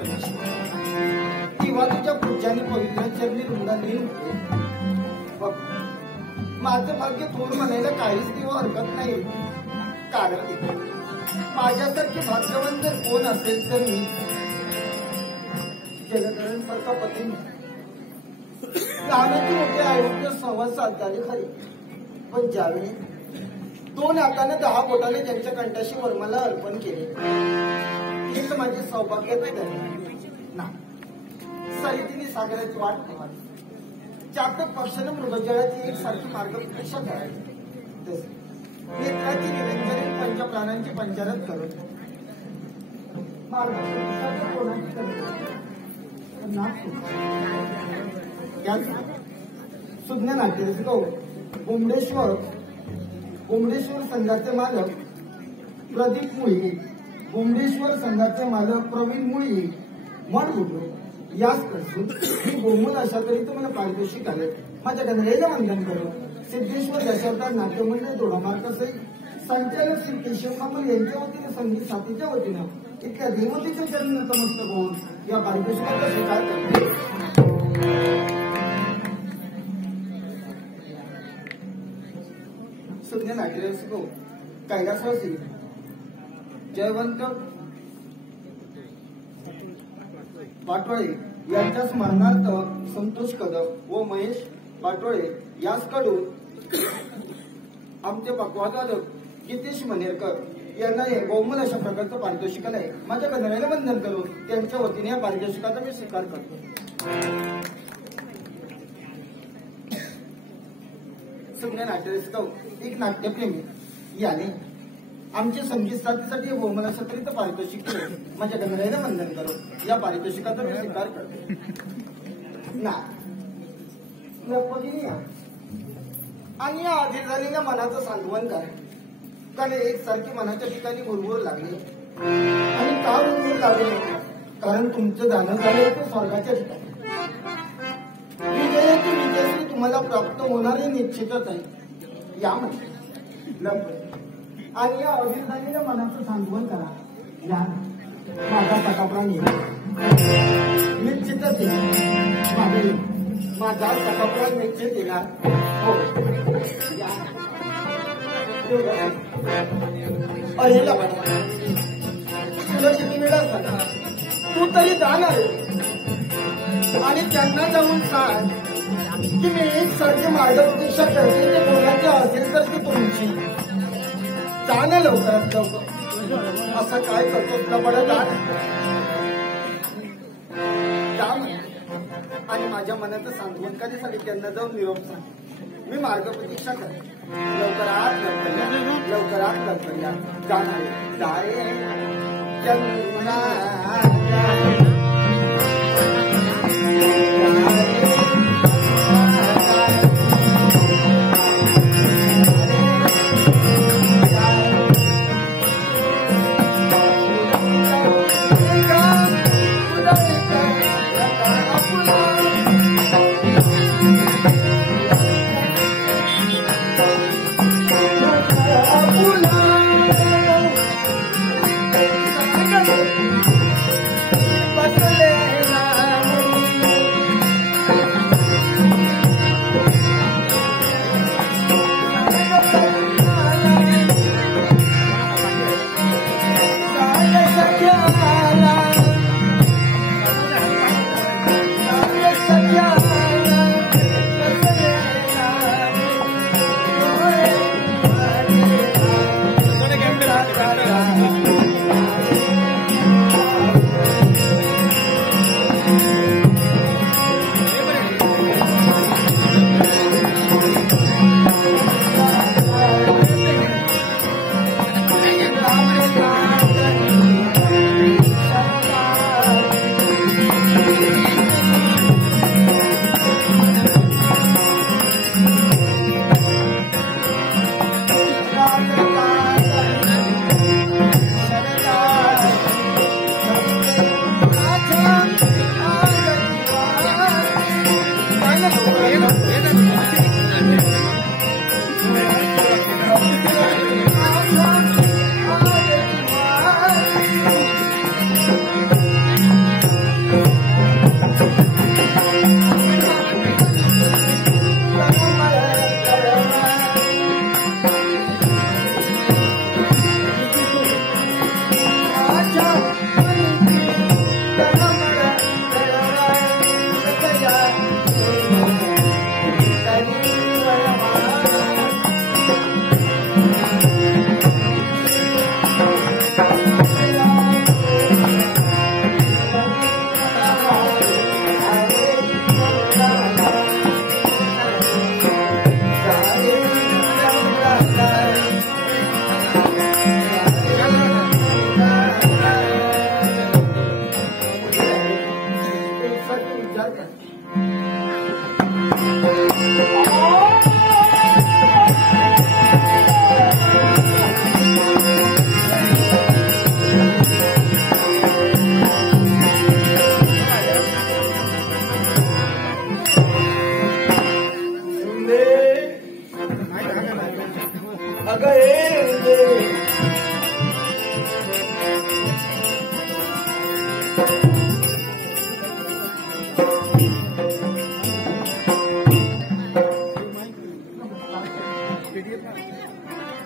परमेश्वर किंवा तुझ्या पूजाने पवित्र चरणी वृंदाने बघ, माझं भाग्य थोर म्हणायला काहीच किंवा हरकत नाही. कारण माझ्यासारखे भाग्यवान जर कोण असेल तर मी जलधरांसारखा पती लहानाची मोठे आयुष्य संवाद साधले खरे, पण ज्यावेळी 2 हाताने 10 बोटाने त्यांच्या कंठाशी वर्माला अर्पण केले हेच माझे सौभाग्याचे धन्य ना. सरितीने सागराची वाट पाहावी, चातक पक्षाने मृगजळाची एकसारखी मार्गप्रतीक्षा करावी, नेत्राची निरंजन पंचप्राणांची पंचारत करून मार्गप्रतीक्षा कोणाची करते सुज्ञ नाट्य बोमडेश्वर संघाचे मालक प्रदीप मुळी, बोमडेश्वर संघाचे मालक प्रवीण मुळी मठ बोललो याच पासून मी बोमूल अशा तरी तुम्हाला पारितोषिक आले. माझ्या गणरेला वंदन करो. सिद्धेश्वर दशावतार नाट्यमंडळ दोडामार्ग सहित संचालक श्री केशव कांबळे यांच्या वतीने संगीत साथीच्या वतीनं इथल्या देवतेच्या चरण नतमस्तक होऊन या पारितोषिकाचा स्वीकार करते. सुज्ञ नाट्यरसिक कैलासवासी जयवंत पाटोळे यांच्या स्मरणार्थ संतोष कदम व महेश पाटोळे याचकडून आमचे पक्वादालक गीतेश मनेरकर यांना हे बहुमूल अशा प्रकारचं पारितोषिक आहे. माझ्या गणरायाला वंदन करून त्यांच्या वतीने या पारितोषिकाचा मी स्वीकार करतो. सुज्ञ नाट्यरसिक एक नाट्यप्रेमी याने आमच्या संगीत साथीसाठी बहुमूल अशा तरी पारितोषिक केले. माझ्या गणरायाला वंदन करून या पारितोषिकाचा मी स्वीकार करतो. ना आणि या आधी झालेल्या मनाचं सांत्वन करा, कारण एकसारखी मनाच्या ठिकाणी गुरगुर लागली. आणि का गुरगुर लागले? कारण तुमचं जाणं झालं होतं स्वर्गाच्या ठिकाणी. विजयाची विजयश्री तुम्हाला प्राप्त होणारे निश्चितच आहे यामध्ये. आणि या अधीर झालेल्या मनाचं सांत्वन करा. या माझा सकाप्राण निश्चितच आहे. माझा सकाप्राण निश्चित येणार. हो अरे तुला किती वेळा सांगा, तू तरी जाणार आणि त्यांना जाऊन सांग की मी एकसारखी मार्गदर्शा करते. ते कोणाचे असेल तर ती तुमची जाणं लवकरात लवकर. असं काय करतो तुला पडत आणि माझ्या मनाचं सांत्वन करण्यासाठी त्यांना जाऊन निरोप सांग. मी मार्ग प्रतीक्षा करते. लवकरात लवकर या जाणार जाय जन्मना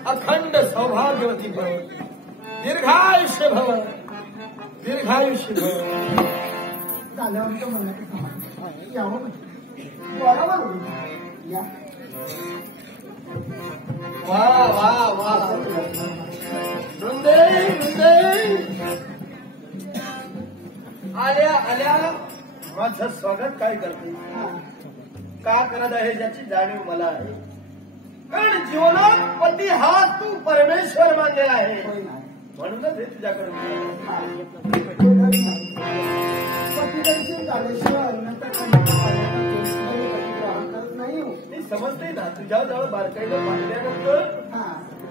अखंड सौभाग्यवती भव, दीर्घायुष्य भव, दीर्घायुष्य भव. झालं आमच्या मनात यावं बरोबर होईल. या वा वा वा वृंदे वृंदे आल्या आल्या माझं स्वागत काय करते, का करत आहे ज्याची जाणीव मला आहे. कारण जीवनात पती हा तू परमेश्वर मानलेला आहे, म्हणूनच हे तुझ्याकडे मी समजते ना तुझ्याजवळ बारकाईला मांडल्यानंतर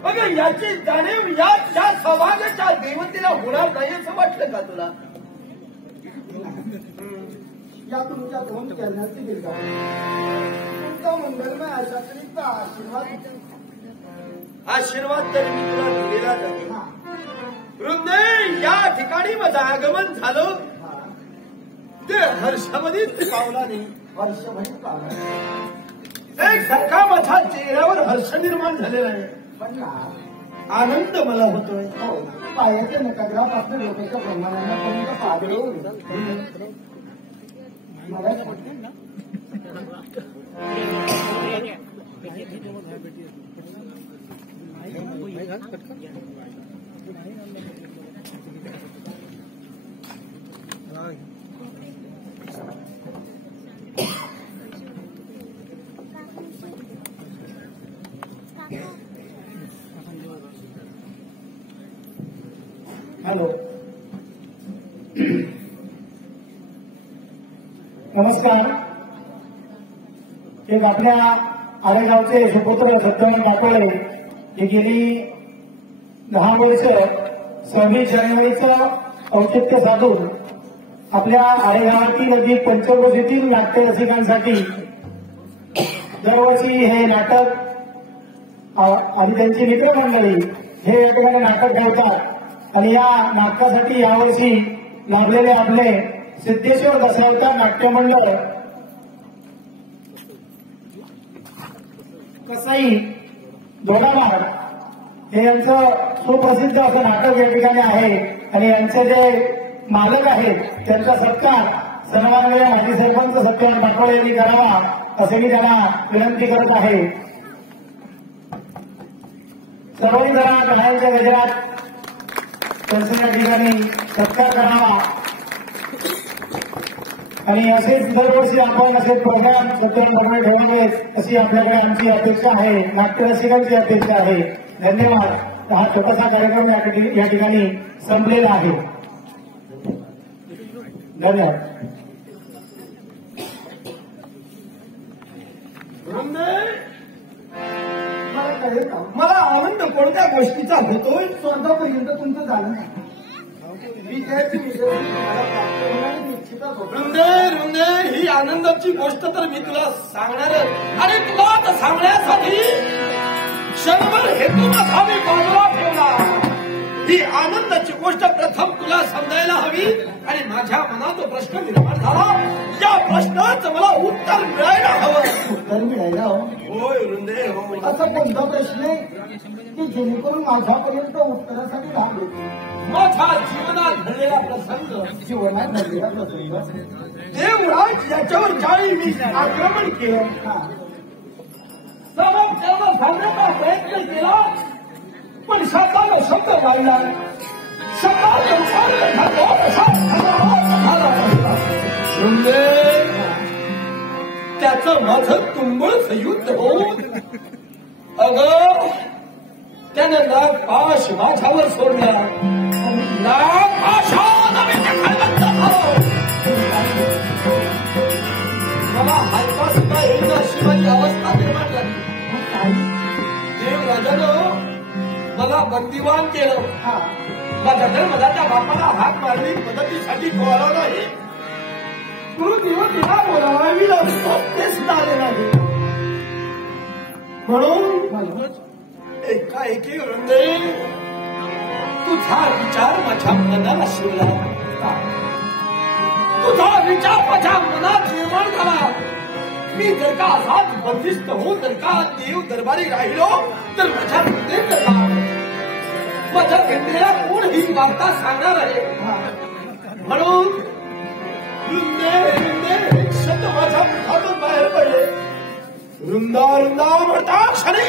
बघा याची जाणीव या सौभाग्याच्या देवतेला होणार नाही असं वाटलं का तुला. या तुमच्या दोन करण्याची दीर्घ तुमचा मंगलमय आशाकरीचा आशीर्वाद तरी मी तुला दिलेला जातो. वृंदे या ठिकाणी माझं आगमन झालं ते हर्षामध्येच पावला नाही, हर्षभरी पावला एक सारखा माझ्या चेहऱ्यावर हर्ष निर्माण झालेला आहे. पण आनंद मला होतोय. पायाच्या नकाग्रापासून लोकांच्या प्रमाणापर्यंत पादळून मला हॅलो नमस्कार. एक आपल्या आरेगावचे सुपुत्र सत्यवान काकोळे हे गेली 10 वर्ष 26 जानेवारीचं औचित्य साधून आपल्या आरेगावातील अगदी पंचक्रोशीतील नाट्य रसिकांसाठी दरवर्षी हे नाटक आणि त्यांची मित्रमंडळी हे या ठिकाणी नाटक ठेवतात. आणि या नाटकासाठी यावर्षी लाभलेले आपले सिद्धेश्वर दशावतार नाट्य मंडळ कसाई दोडामार्ग हे यांचं सुप्रसिद्ध असं नाटक या ठिकाणी आहे. आणि यांचे जे मालक आहेत त्यांचा सत्कार सन्माननीय माजी सरपंच सत्यवान काकोळे यांनी करावा असे मी त्यांना विनंती करत आहे. सर्वही जरा कढायांच्या गजरात त्यांच्या या ठिकाणी सत्कार करावा. आणि असेच दरवर्षी आपण असे प्रोग्राम सत्यवान ठेवावे अशी आपल्याकडे आमची अपेक्षा आहे, नाट्यरसिकांची अपेक्षा आहे. धन्यवाद. हा छोटासा कार्यक्रम या ठिकाणी संपलेला आहे. धन्यवाद. मला आनंद कोणत्या गोष्टीचा होतोय स्वतःपर्यंत तुमचं झालं नाही. विजयाची वृंदे ही आनंदाची गोष्ट तर मी तुला सांगणार आणि तुला आता सांगण्यासाठी क्षणभर हेतू माझा मी बाजूला ठेवला. ही आनंदाची गोष्ट प्रथम तुला समजायला हवी आणि माझ्या मनात तो प्रश्न निर्माण झाला. या प्रश्नाचं मला उत्तर मिळायला हवं. उत्तर मिळायला हवं. होय वृंदे हो. असा कोणता प्रश्न आहे की जेणेकरून माझ्यापर्यंत उत्तरासाठी लागलो. माझ्या जीवनात घडलेला प्रसंग देवराज याच्यावर ज्यावेळी मी आक्रमण केलं त्याला सांगण्याचा प्रयत्न केला पण शब्दाला शब्द वाढला. त्याचं माझं तुंबळच युद्ध होऊन अगं त्यानं नागपाश माझ्यावर सोडला. मला हलका सुद्धा येईल अशी माझी अवस्था निर्माण झाली. देवराजानं मला बंदिवान केलं. माझ्या धर्मदाच्या बापाला हाक मारली मदतीसाठी बोलावलं नाही. तू दिवस बोलावा ते सुद्धा आले नाही. म्हणून एकाएकी वृंदे तुझा विचार माझ्या मनाला शिवला. विचार माझ्या मनात निर्माण झाला. मी जर का असाच बंदिस्त होऊन जर का देव दरबारी राहिलो तर माझ्या हृदयात माझ्या घटनेला कोण ही वार्ता सांगणार आहे. म्हणून वृंदे वृंदे एक शब्द माझ्या मुखातून बाहेर पडले. वृंदा वृंदा म्हणता क्षणी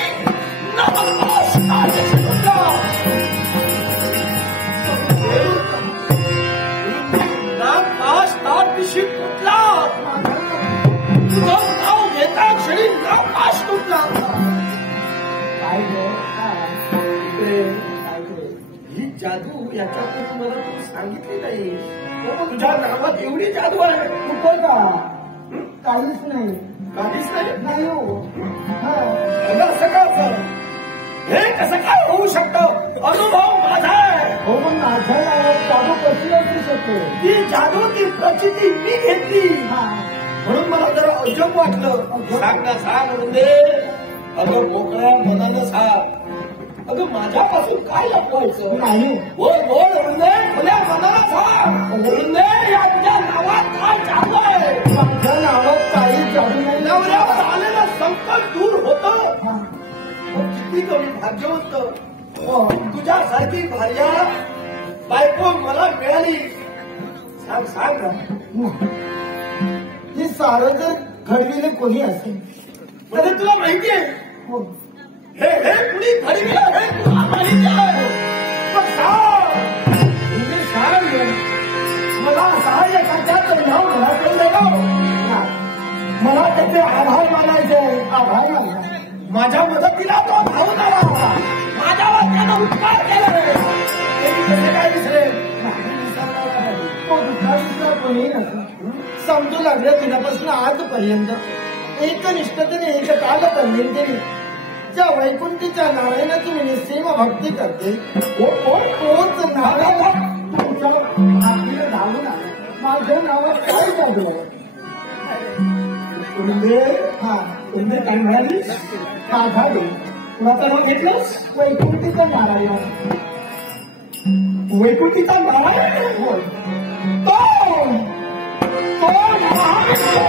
नमस्कार दिशी तुटला. तुझं नाव घेता क्षणी नाकाश तुटला. ही जादू याच्यातून मला तू सांगितली नाही. तुझ्या नावात एवढी जादू आहे. तू काय का काहीच नाही. काहीच नाही हो. असं का असं हे कसं काय होऊ शकतं. अनुभव माझा आहे. हो पण माझ्या नावात जादू कशी असू शकते. ती जादू ती प्रचिती मी घेतली म्हणून मला जरा अजब वाटलं. सांग ना सांग म्हणजे अगं मोकळ्या मनानं सांग. अगं माझ्यापासून काय लपवायचं नाही. बोल बोल वृंदे खुल्या मनाला सांग. वृंदे या तुझ्या नावात काय जादू आहे. माझ्या नावात काही जादू नाही. नवऱ्यावर आलेलं संकट दूर होतं. किती कमी भाग्यवंत तुझ्यासारखी भार्या बायको मला मिळाली. सांग सांग ना. हे सारं जर घडविले कोणी असेल म्हणजे तुला माहिती आहे हो. हे हे कुणी घडविलं हे तुला माहिती आहे. पण सांग म्हणजे सांग मला सहाय्य करण्याचं नाव घराकडे देतो. मला त्याचे आभार मानायचे. आभार माना. माझ्या मदतीला तो धावून आला. माझ्यावर त्यानं उपकार केले. ते कसं काय विसरेल. तो दुसरा कोणी नसला. समजू लागल्या दिनापासून आजपर्यंत एकनिष्ठतेने एक काल पर्यंत ज्या वैकुंठीच्या नारायणाची मी निस्सीम भक्ती करते तोच नारायण तुमच्या आखीला धावून आला. माझ्या नावात काय जादू आहे. तुम्ही काय म्हणाली. माझा देव कुणाचं नाव घेतलंस. वैकुंठीचा नारायण. वैकुंठीचा नारायण. होय. तो महाविष्णू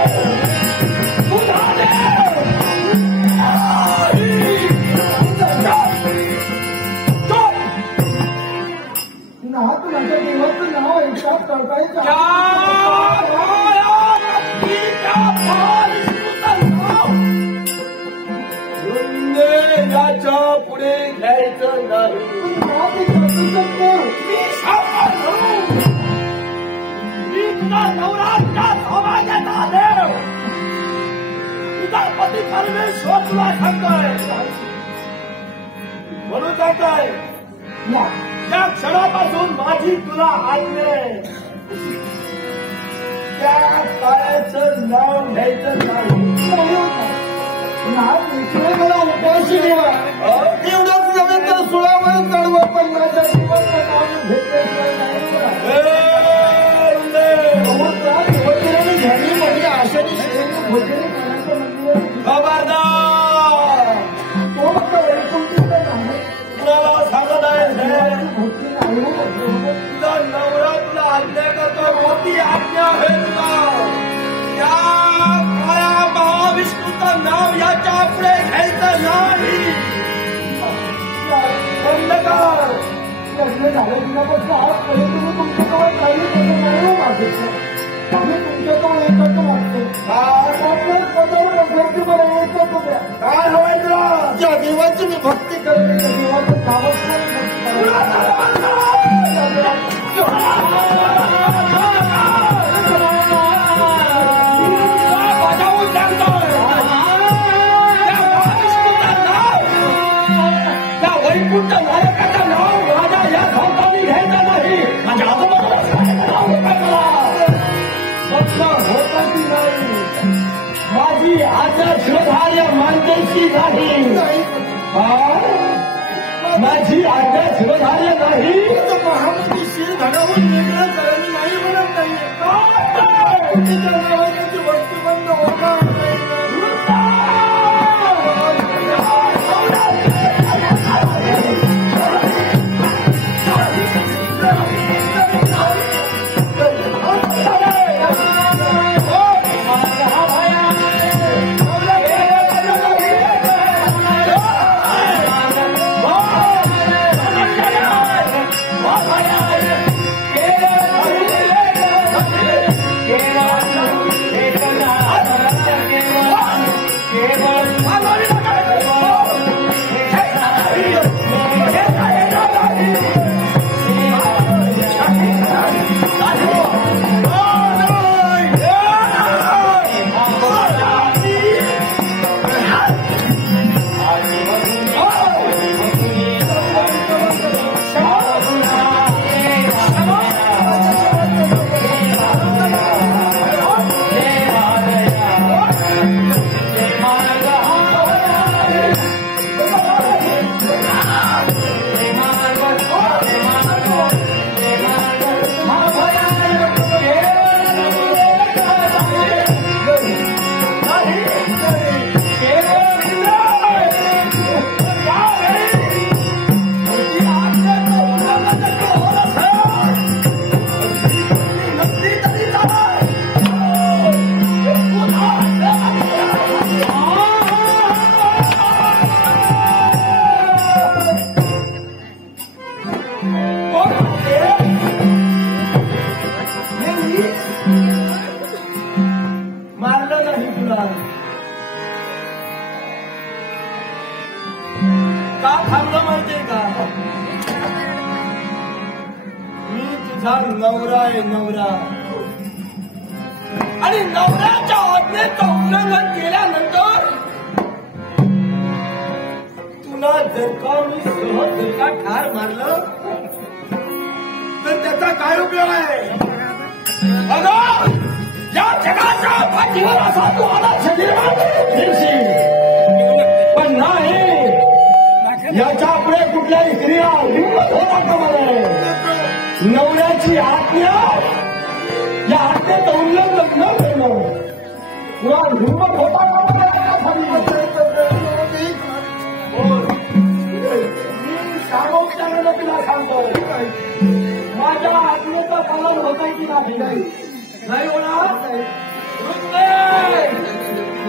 तुझा देव. नाथ माझ्या देवाचं नाव ऐकतात कळकायचं. याच्या पुढे घ्यायचं नाही. मी सावकार म्हणून मी तुझा नवराच्या सौभाग्याचा देव तुझा पती परमेश्वर तुला सांगतोय म्हणून सांगतोय. त्या क्षणापासून माझी तुला आज्ञा आहे. त्या काळाचं नाव घ्यायचं नाही. मला उपाशी ठेवा. एवढंच नव्हे तर सुळावर चढवा. पण माझ्या जीवनाचं नाव घेतल्याशिवाय नाही. घ्यावी म्हणजे आशाने श्रेणी भोजन करण्याचं म्हणजे खबरदार. तो फक्त वैकुंठीचा नाही. तुला सांगत आहे भक्ती नाही. तुझा नवरा तुला आज्ञा करतो. मोठी आज्ञा आहे तुला. त्या काळ्या महाविष्णूचं नाव याच्या पुढे घ्यायचं नाही. बंद कर. लग्न झालं दिनापासून आजपर्यंत मी तुमच्याजवळ काही कसं नाही मागितलं. मी तुमच्याजवळ एकच मागतो. पदावर बसल्याची मला एकच द्या. काय हवंय तुला. ज्या देवाची मी भक्ती करते त्या देवाचं नावच बजावून सांगतोय. त्या वैकुंठ नायकाचं नाव माझ्या या संतांनी घ्यायचं नाही. माझ्या आजोबाला होताची नाही. माझी आज्ञा शिवधार्य मानतेची नाही. माझी आज्ञा शिवधार्य नाही. महामती शिर धडावून वेगळं करायला नाही म्हणत नाही. तिच्या नावाची भक्ती बंद होणार नाही. माझा नवरा आहे नवरा. आणि नवऱ्याच्या आज्ञेचं उल्लंघन केल्यानंतर तुला जर का मी सहज जर का ठार मारलं तर त्याचा काय उपयोग आहे? अगं या जगाच्या पाठीवर असा तू आदर्श निर्माण करशील, पण नाही याच्या पुढे कुठल्याही स्त्रीला हिंमत होता कामा नये. नवऱ्याची आज्ञा या आज्ञेचं उल्लंघन न करणं किंवा हिंमत होता कामा नये. मी सामोपचारानं तुला सांगतो, माझ्या आज्ञेचं पालन होतंय की नाही? नाही होणार.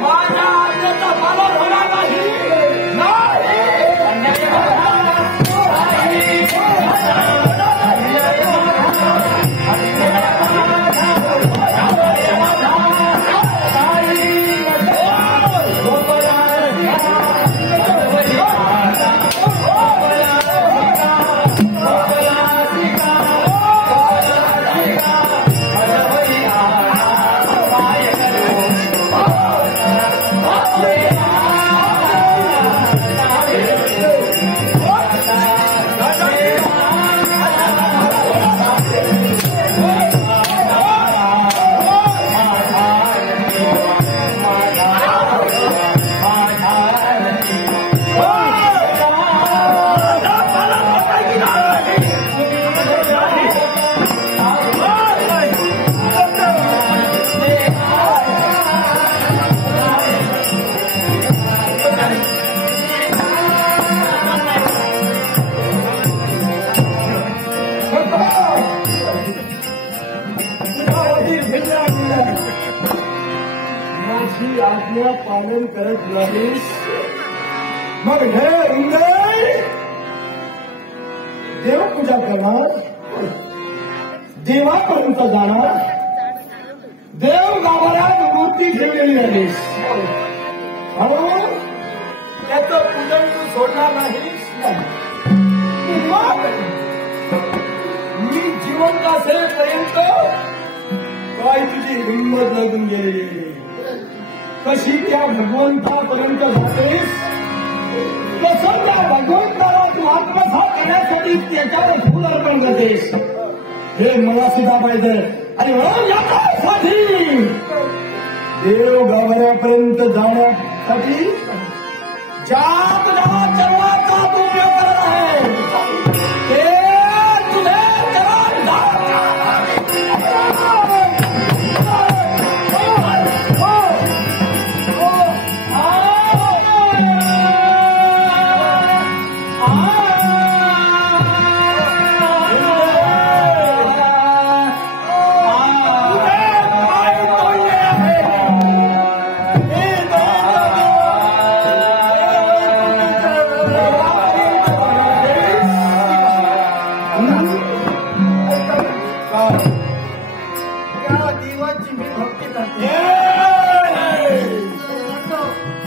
माझ्या आज्ञेचं पालन होणार नाही. माझी आज्ञा पालन करत नाहीस, मग हे देवपूजा करणार, देवापर्यंत जाणार, देव गावाला मूर्ती ठेवलेली आहेस, म्हणून त्याचं पूजन तू सोडणार नाहीस. मी जिवंत असेपर्यंत काय तुझी हिंमत लागून गेली? कशी त्या भगवंतापर्यंत जातेस, कसं त्या भगवंताला तू आत्मसात करण्यासाठी त्याच्यावर फुल अर्पण करतेस, हे मला सुद्धा पाहिजे. आणि म्हणून यासाठी देव गाभाऱ्यापर्यंत जाण्यासाठी ज्या तुझ्या चरणाचा तू उपयोग करत आहे ते तुझे चरण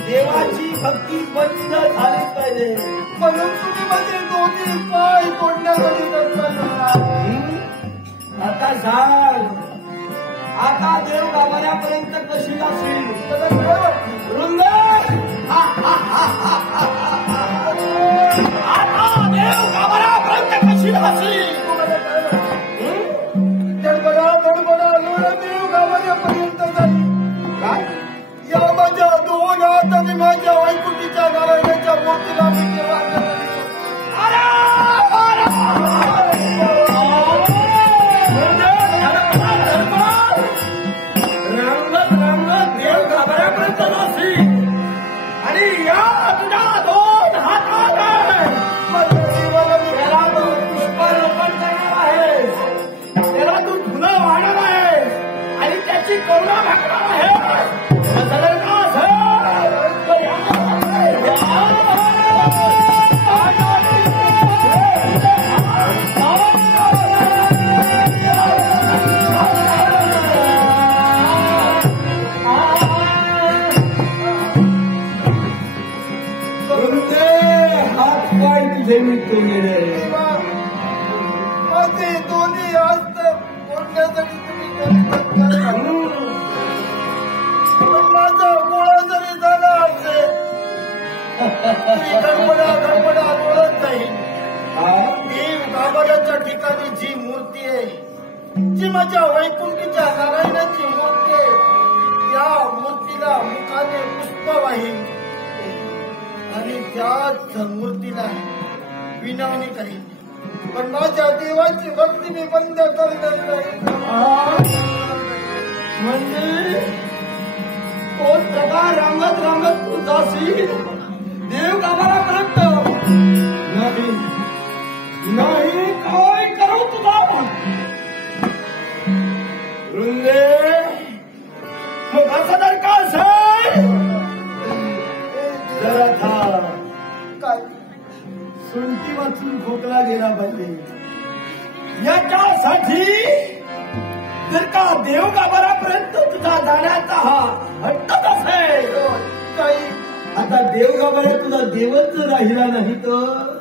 देवाची भक्ती बंद झालीच पाहिजे. म्हणून तुम्ही मध्ये दोन्ही पाय फोडण्यासाठी आता सांग, आता देव गाभाऱ्यापर्यंत कशी जाशील? आता देव गाभाऱ्यापर्यंत कशी जाशील? देव गाभाऱ्यापर्यंत जाईल काय? या माझ्या दोन हाताने माझ्या वैकुंठीच्या गावाच्या मूर्तीला मी रंगत रंगत देव गाभाऱ्यापर्यंत जाशी आणि या तुझ्या दोन हाताने त्याला तू पुष्पार्पण करणार आहेस, त्याला तू धुणं वाहणार आहेस आणि त्याची करुणा भागणार आहेस. हात पाय तुझे मी तोडलेले माझे दोन्ही हस्त मूर्तीला विनवणी करीन, पण माझ्या देवाची भक्ती मी बंद करणार नाही. म्हणजे कोण प्रकार रंगत रंगत तू जाशील देव गाभारापर्यंत? नाही नाही, काय करू तुझा वृंदे? मग असं जर का असेल जरा था काय सुंटी वाचून खोकला गेला पाहिजे. याच्यासाठी जर का देव गाभारापर्यंत तुझा जाण्याचा हा हट्टच असेल, काही आता देव गाभाऱ्यात तुझा देवच राहिला नाही तर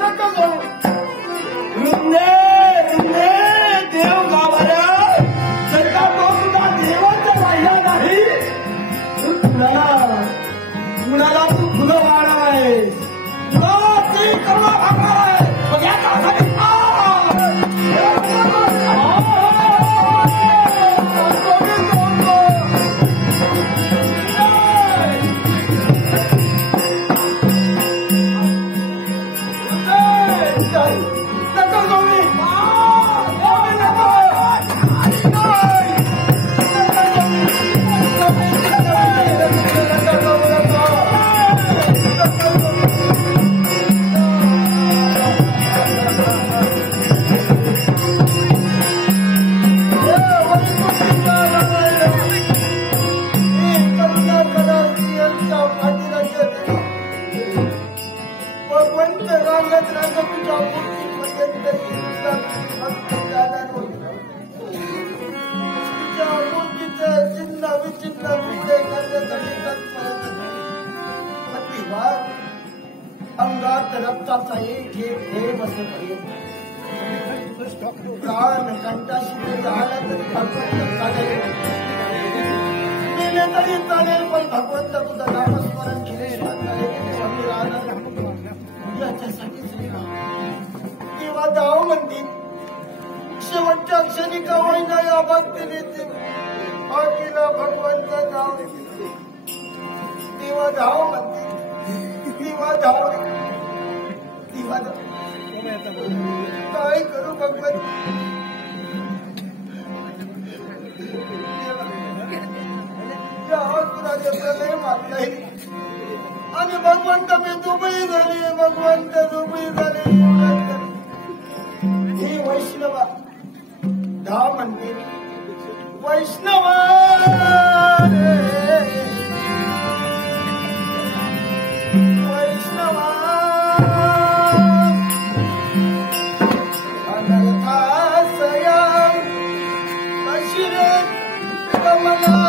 नका जाऊ. देव गाभाऱ्यात जर का तो तुझा देवच राहिला नाही कुणाला तू फुलं वाहणार आहेस, कुणाची करुणा भागणार आहे. मग याच्यासाठी अंगात रक्ताचा एक थेंब बसेपर्यंत प्राण कंठाशी जरी आला तरी भगवंत चालेल, मेले तरी चालेल, पण भगवंत तुझं नामस्मरण केल्याशिवाय चालेल. स्वामी राहणार याच्यासाठी तेव्हा जाव म्हणतील शेवटच्या क्षणी का होईना या भक्तीने केला भगवंत जाव. तेव्हा जाव म्हणतील, तेव्हा जाव, तेव्हा जाव. काय करू भगवंत? प्रलय मागलाय आणि भगवंत मी दुबई झाली, भगवंत दुबई झाली. हे वैष्णवा धा म्हणते वैष्णवा वैष्णवा अनर्थासया अशिरे कमला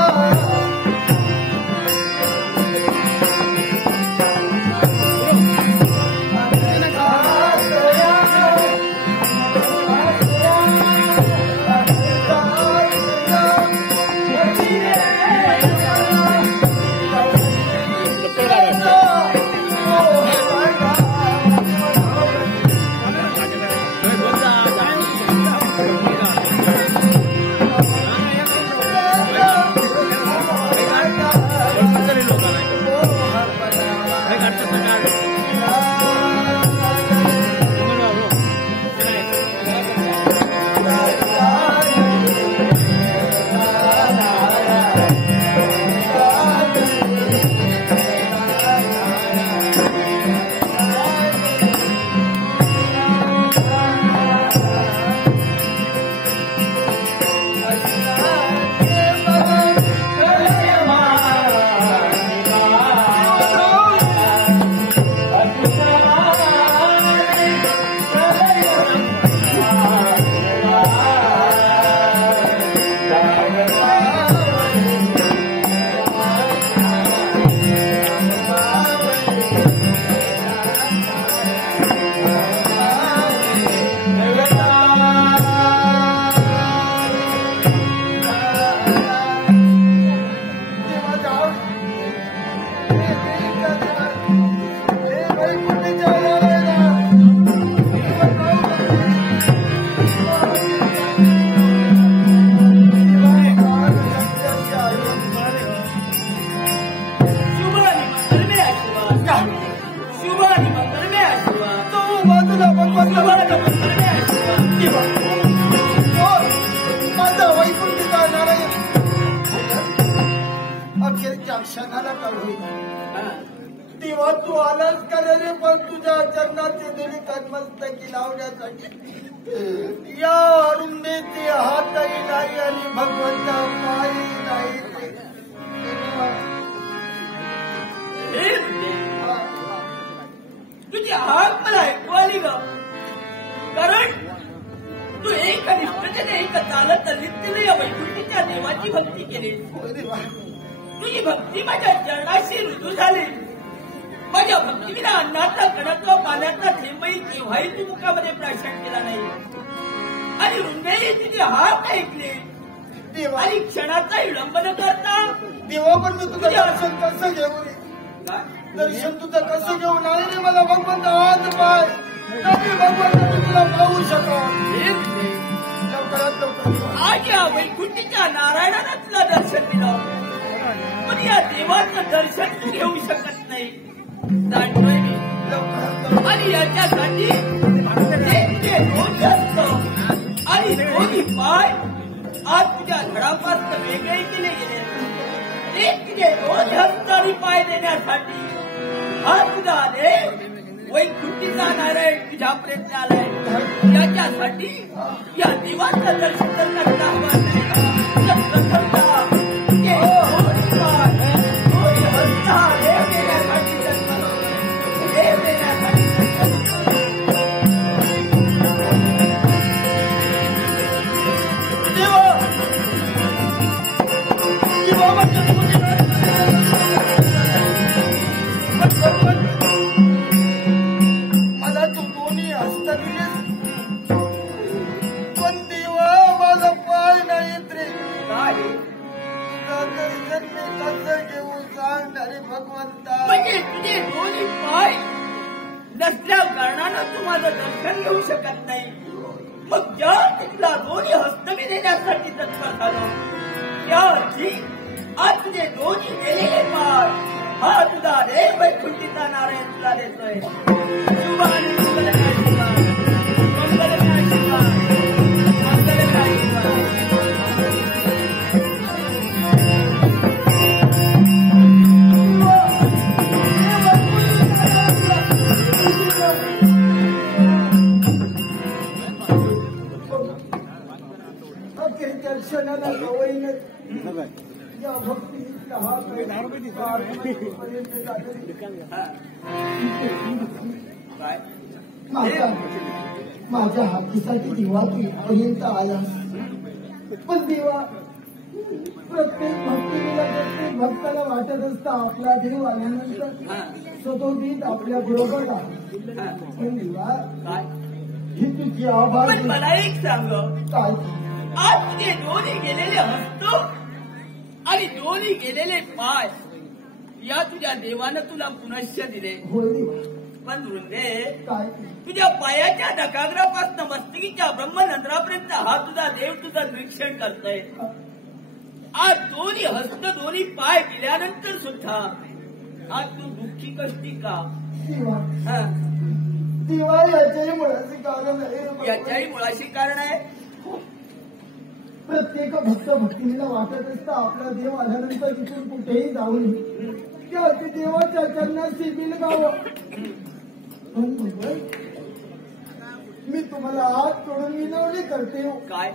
शेवटच्या क्षणाला का होईल तेव्हा तू आलास का रे, पण तुझ्या चरणाचे दिली तन्मस्तकी लावण्यासाठी या अरुंदेचे हातही नाही आणि भगवंता पायही नाही. तुझी हाक मला ऐकू आली ग, कारण तू एक निष्ठतेने एक चालत नित्य या वैकुंठीच्या देवाची भक्ती केली. तुझी भक्ती माझ्या चरणाशी रुजू झाली. माझ्या भक्तीला अन्नाचा कणत्व पाण्याचा थेंबही केव्हाही तू मुखामध्ये प्राशन केला नाही आणि रुंदेही तुझी हाक ऐकली. आणि क्षणाचा विलंब न करता देवा पण मी तुझं दर्शन कसं घेऊ रे? दर्शन तुझं कसं घेऊ नाही रे? मला भगवंत हात पाय भगवंत तुला पाहू शकत. आज या वैकुंठीच्या नारायणानं तुला दर्शन दिलं, पण या देवाचं दर्शन तू घेऊ शकत नाही. जाणतोय मी. आणि याच्यासाठी आणि दोन्ही पाय आज तुझ्या घरापासून वेगळे केले गेले. एक तुझे दोन हस्तारी पाय देण्यासाठी आज तुझा देव वैकुंठीचा नारायण तुझ्यापर्यंत आलाय. याच्यासाठी या देवाचं दर्शन करता हवं नाही. मला तू दोन्ही हस्त दिलेस, पण देवा माझा पाय नाहीत रे. दर्शन मी कसं घेऊ सांगणारे भगवंता? म्हणजे तुझे दोन्ही पाय नसल्या कारणानं तू माझं दर्शन घेऊ शकत नाही. मग ज्या तुला दोन्ही हस्त मी देण्यासाठी तत्पर झालो, त्या अर्थी आज तुझे दोन्ही गेलेले पाय हा तुझा रे वैकुंठीचा नारायण तुला देतोय. शुभाने मंगलमय आशीर्वाद, मंगलमय आशीर्वाद, मंगलमय आशीर्वाद. दर्शनाला सवयीने या भक्तीचा हा माझ्या हातीसाठी दिवा पर्यंत आला, पण देवा प्रत्येक भक्तीला प्रत्येक भक्ताला वाटत असता आपला देव आल्यानंतर सदोदित आपल्या बरोबर आहे. पण देवा ही तुझी आभार. मला एक सांग, काय आज तुझे दोन्ही गेलेले हस्त आणि दोन्ही गेलेले पाय या तुझ्या देवानं तुला पुनश्य दिले. पण वृंदे, काय तुझ्या पायाच्या डकाग्रापासून मस्तकीच्या ब्रह्मनंदरापर्यंत हा तुझा देव तुझं निरीक्षण करतोय. आज दोन्ही हस्त दोन्ही पाय गेल्यानंतर सुद्धा आज तू दुःखी कष्टी का? देवा याच्याही मुळाशी कारण आहे. याच्याही मुळाशी कारण आहे. प्रत्येक भक्त भक्तीला वाटत असता आपला देव आल्यानंतर तिथून कुठेही जाऊ नये, त्या देवाच्या चरणाशी बिलगावं. मी तुम्हाला हात जोडून विनवणी करते. काय?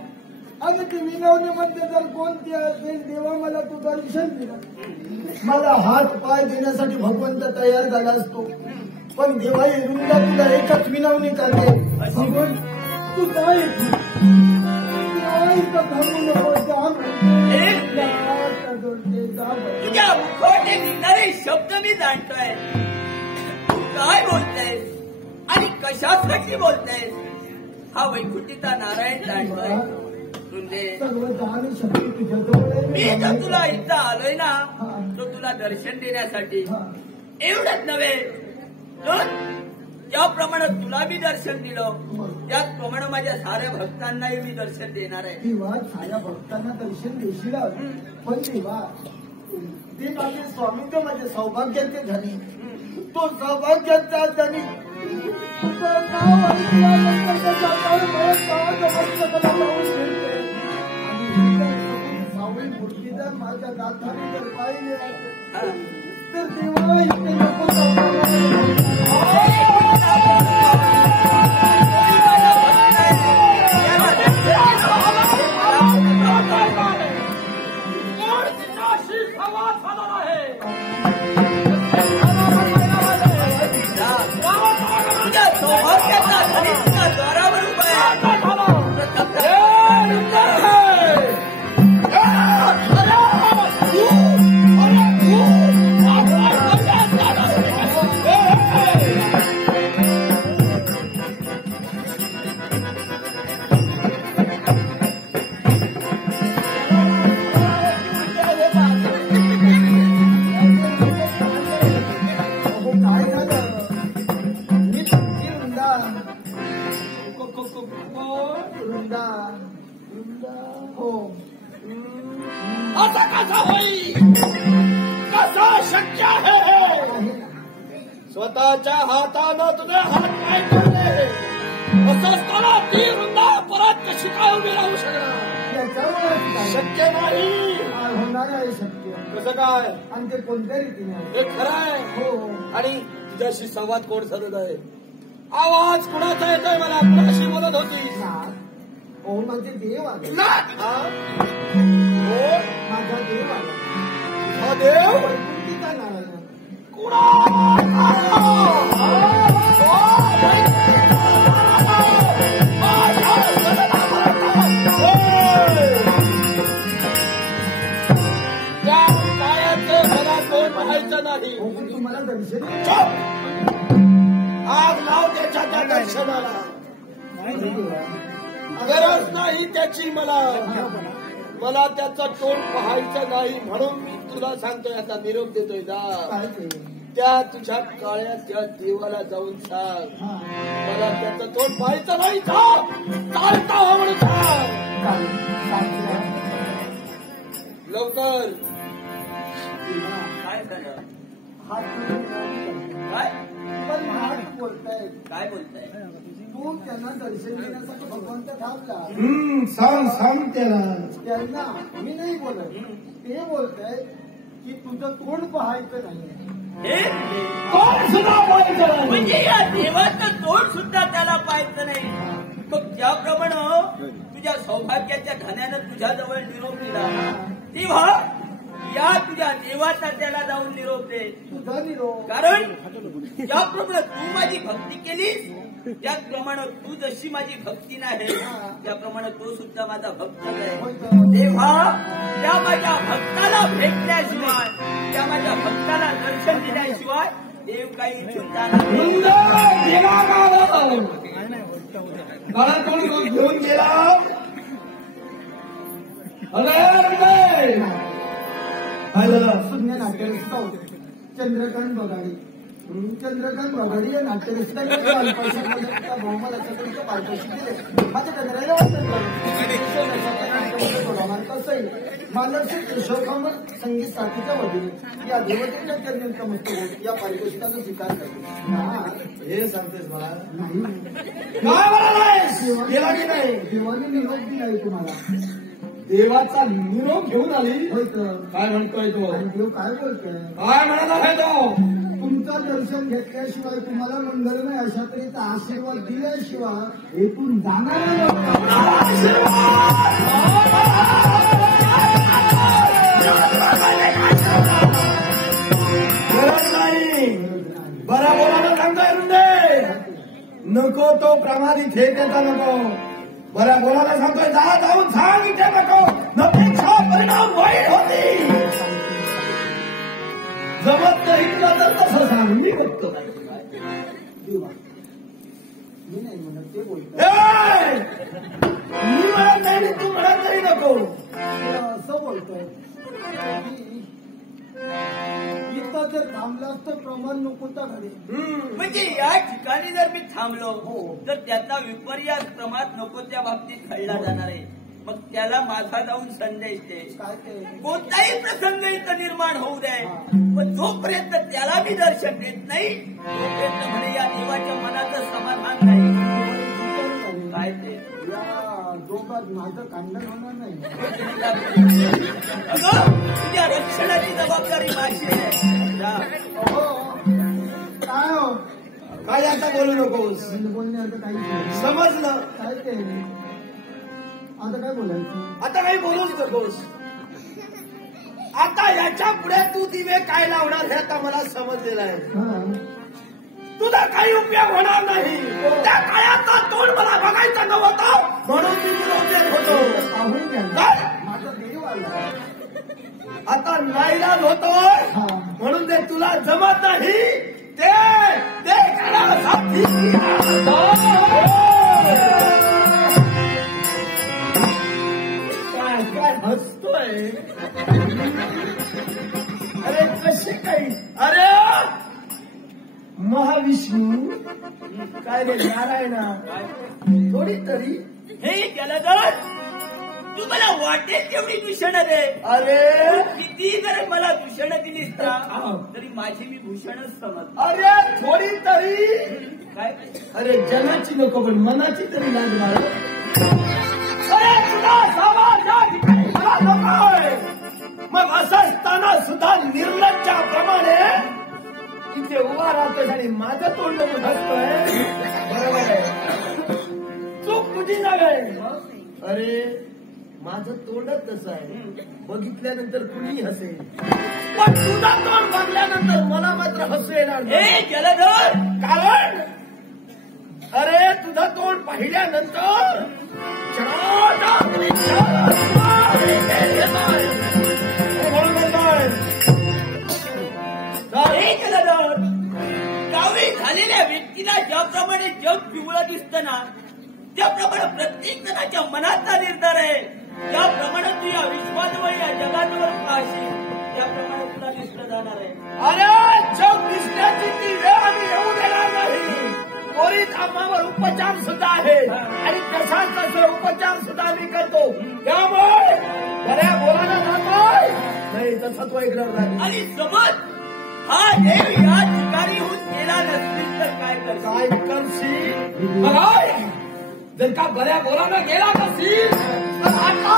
आणि ती विनवणीमध्ये जर कोणती असेल, देवा मला तू दर्शन दिलं, मला हात पाय देण्यासाठी भगवंत तयार झाला असतो. पण देवा रुंदा तुला एकच विनवणी करते, भगवंत तू काय तुझ्या मुखोटे निघणारे शब्द मी जाणतोय. तू काय बोलतेस आणि कशासाठी बोलतेस हा वैकुंठीचा नारायण जाणतोय. मी तर तुला इथं आलोय ना, तो तुला दर्शन देण्यासाठी. एवढंच नव्हे, तर ज्याप्रमाणे तुला मी दर्शन दिलं त्याचप्रमाणे माझ्या साऱ्या भक्तांनाही मी दर्शन देणार आहे. तेव्हा साऱ्या भक्तांना दर्शन देशील, पण तेव्हा ते माझे स्वामी ते माझे सौभाग्याचे धनी, तो सौभाग्याचा धनी तुझं नाव ऐकल्यानंतर त्याच्या सावळी मूर्ती जर माझ्या नाथाने जर पाहिले तर देवा इथे नको जाऊ. असा कसा होईल? कसा शक्य आहे? स्वतःच्या हातानं तुझे हात काय करणे असं असताना ती वृंदा परत कशी काय उभी राहू शकणार? शक्य नाही. होणार आहे शक्य. कसं काय? आणि ते कोणत्या रीतीने? हे खरं आहे. हो. आणि तुझ्याशी संवाद कोण साधत आहे? आवाज कुणाचा येतोय? मला कुणाशी बोलत होती? हो माझे देव आले. हो माझा देव आला. हा देव वैकुंठीचा नारायण. त्या कायाचं मला कोण पाहायचं नाही. तुम्हाला दर्शन आग लाव त्याच्या त्या दर्शनाला. गरज नाही त्याची मला त्याचं तोंड पाहायचं नाही. म्हणून मी तुला सांगतोय, आता निरोप देतोय ना. त्या तुझ्या काळ्या त्या देवाला जाऊन सांग, मला त्याचं तोंड पाहायचं नाही. चालता हो म्हणून सांग लवकर. काय झालं? काय पण हात बोलतायत. काय बोलताय? तू त्यांना दर्शन देण्यासाठी भगवंत थांबला. सांग त्याला. त्यांना मी नाही बोलत. ते बोलतायत की तुझं तोंड पाहायचं नाही. तोंड सुद्धा पाहायचं नाही. म्हणजे या देवाचं तोंड सुद्धा त्याला पाहायचं नाही. मग ज्याप्रमाणे तुझ्या सौभाग्याच्या धन्यानं तुझ्या जवळ निरोप दिला, तेव्हा या तुझ्या देवाचा त्याला जाऊन निरोप दे. तुझा निरोप. कारण ज्याप्रमाणे तू माझी भक्ती केलीस, त्याप्रमाणे तू जशी माझी भक्ती नाही, त्याप्रमाणे तो सुद्धा माझा भक्त आहे. तेव्हा त्या माझ्या भक्ताला भेटल्याशिवाय, त्या माझ्या भक्ताला दर्शन दिल्याशिवाय देव काही इथून जाणार मला कोण घेऊन गेला? शून्य नाट्यरसिका होते. चंद्रकांत बगाडी. चंद्रकांत बगाडी या नाट्यरसिका बहुमलाच्या पायथ्याशी दिले. माझ्या गजरायला कसंही मानसिक केशवकांवर संगीत साथीच्या वतीने या देवतेच्या चरणींचा मस्तक या पारितोषिकाचा स्वीकार करतो. हे सांगतेस मला? नाही. देवाने निरोप दिलाय तुम्हाला. देवाचा निरोप घेऊन आली. होतं. काय म्हणतोय तो? आणि देव काय बोलतोय? काय म्हणाला आहे तो? तुमचं दर्शन घेतल्याशिवाय, तुम्हाला मंगलमय अशा तऱ्हेचा आशीर्वाद दिल्याशिवाय येथून जाणार गरज नाही. बरा बोलायला सांगतोय रुंदे. नको तो प्रमाणित हे त्याचा नको. बऱ्या बोलायला सांगतोय, जाऊन सांग इथे नको. नपेक्षा परिणाम वाईट होती. जमत नाही तुला तर तसं सांग. मी बघतो. मी नाही म्हणत, ते बोलतो. मी म्हणत नाही, तू म्हणत नाही नको. असं बोलतोय इतकं जर थांबलं असतं प्रमाण नको तर घरी. म्हणजे या ठिकाणी जर मी थांबलो तर त्याचा विपर्यास प्रमाद नको त्या बाबतीत घडला जाणार आहे. मग त्याला माझा जाऊन संदेश दे. काय ते कोणताही प्रसंग इथं निर्माण होऊ दे, पण जोपर्यंत त्याला मी दर्शन देत नाही तोपर्यंत म्हणे या देवाच्या मनाचं समाधान नाही. काय ते या दोघात माझं कांडण होणार नाही. अगं तुझ्या रक्षणाची जबाबदारी माझी आहे. जा. हो काय हो काय आता बोलू नकोस. बोलण्याचं काही नाही. समजलं. काय ते आता काय बोलायचं. आता काही बोलूच नकोस. आता याच्या पुढे तू दिवे काय लावणार हे आता मला समजलेलं आहे. हा तुझा काही उपयोग होणार नाही. त्या काळाचा तोंड मला बघायचं नव्हतं म्हणून मी निरोप देत होतो. पाहून घ्या ना. काय? माझा देव आला. आता नाईलाज होतोय हा. म्हणून ते तुला जमत नाही. ते करा साथी. काय काय हसतोय. अरे कसे काही अरे महाविष्णू काय रे नारायणा थोडी तरी हे गेलं तर तू मला वाटेल तेवढी दूषण दे. अरे किती जर मला दूषण दिलीस ना तरी माझी मी भूषणच समज. अरे थोडी तरी. काय अरे जनाची नको पण मनाची तरी लाज मार. अरे तुला सामान या ठिकाणी मला नकोय. मग असं असताना सुद्धा निर्लज्जाप्रमाणे इथे उभा राहतोय आणि माझं तोंड नको हसतोय. बरोबर आहे. चूक तुझी नव्हे. अरे माझं तोंडच तसं आहे. बघितल्यानंतर कुणी हसेल पण तुझा तोंड बघल्यानंतर मला मात्र हसू येणार नाही. हे जलधर कारण अरे तुझं तोंड पाहिल्यानंतर हे जलधर गावी झालेल्या व्यक्तीला ज्याप्रमाणे जग पिवळं दिसतं ना त्याप्रमाणे प्रत्येक जणाच्या मनाचा निर्धार आहे. ज्याप्रमाणे तू या विश्वाजवळ या जगाजवळ पाहशील त्याप्रमाणे तुला दिसलं जाणार आहे. अरे जग दिसण्याची ती वेळ आम्ही येऊ देणार नाही. त्वरित आम्हावर उपचार सुद्धा आहे आणि तसाच तसं उपचार सुद्धा आम्ही करतो. त्यामुळे बऱ्या बोलायला जातोय नाही तसं तो ऐकणार नाही. आणि समज हा देव या ठिकाणीहून गेला नसतील तर काय करशील? काय करशील बघाय. जर का बऱ्या बोलानं गेला नसेल तर आता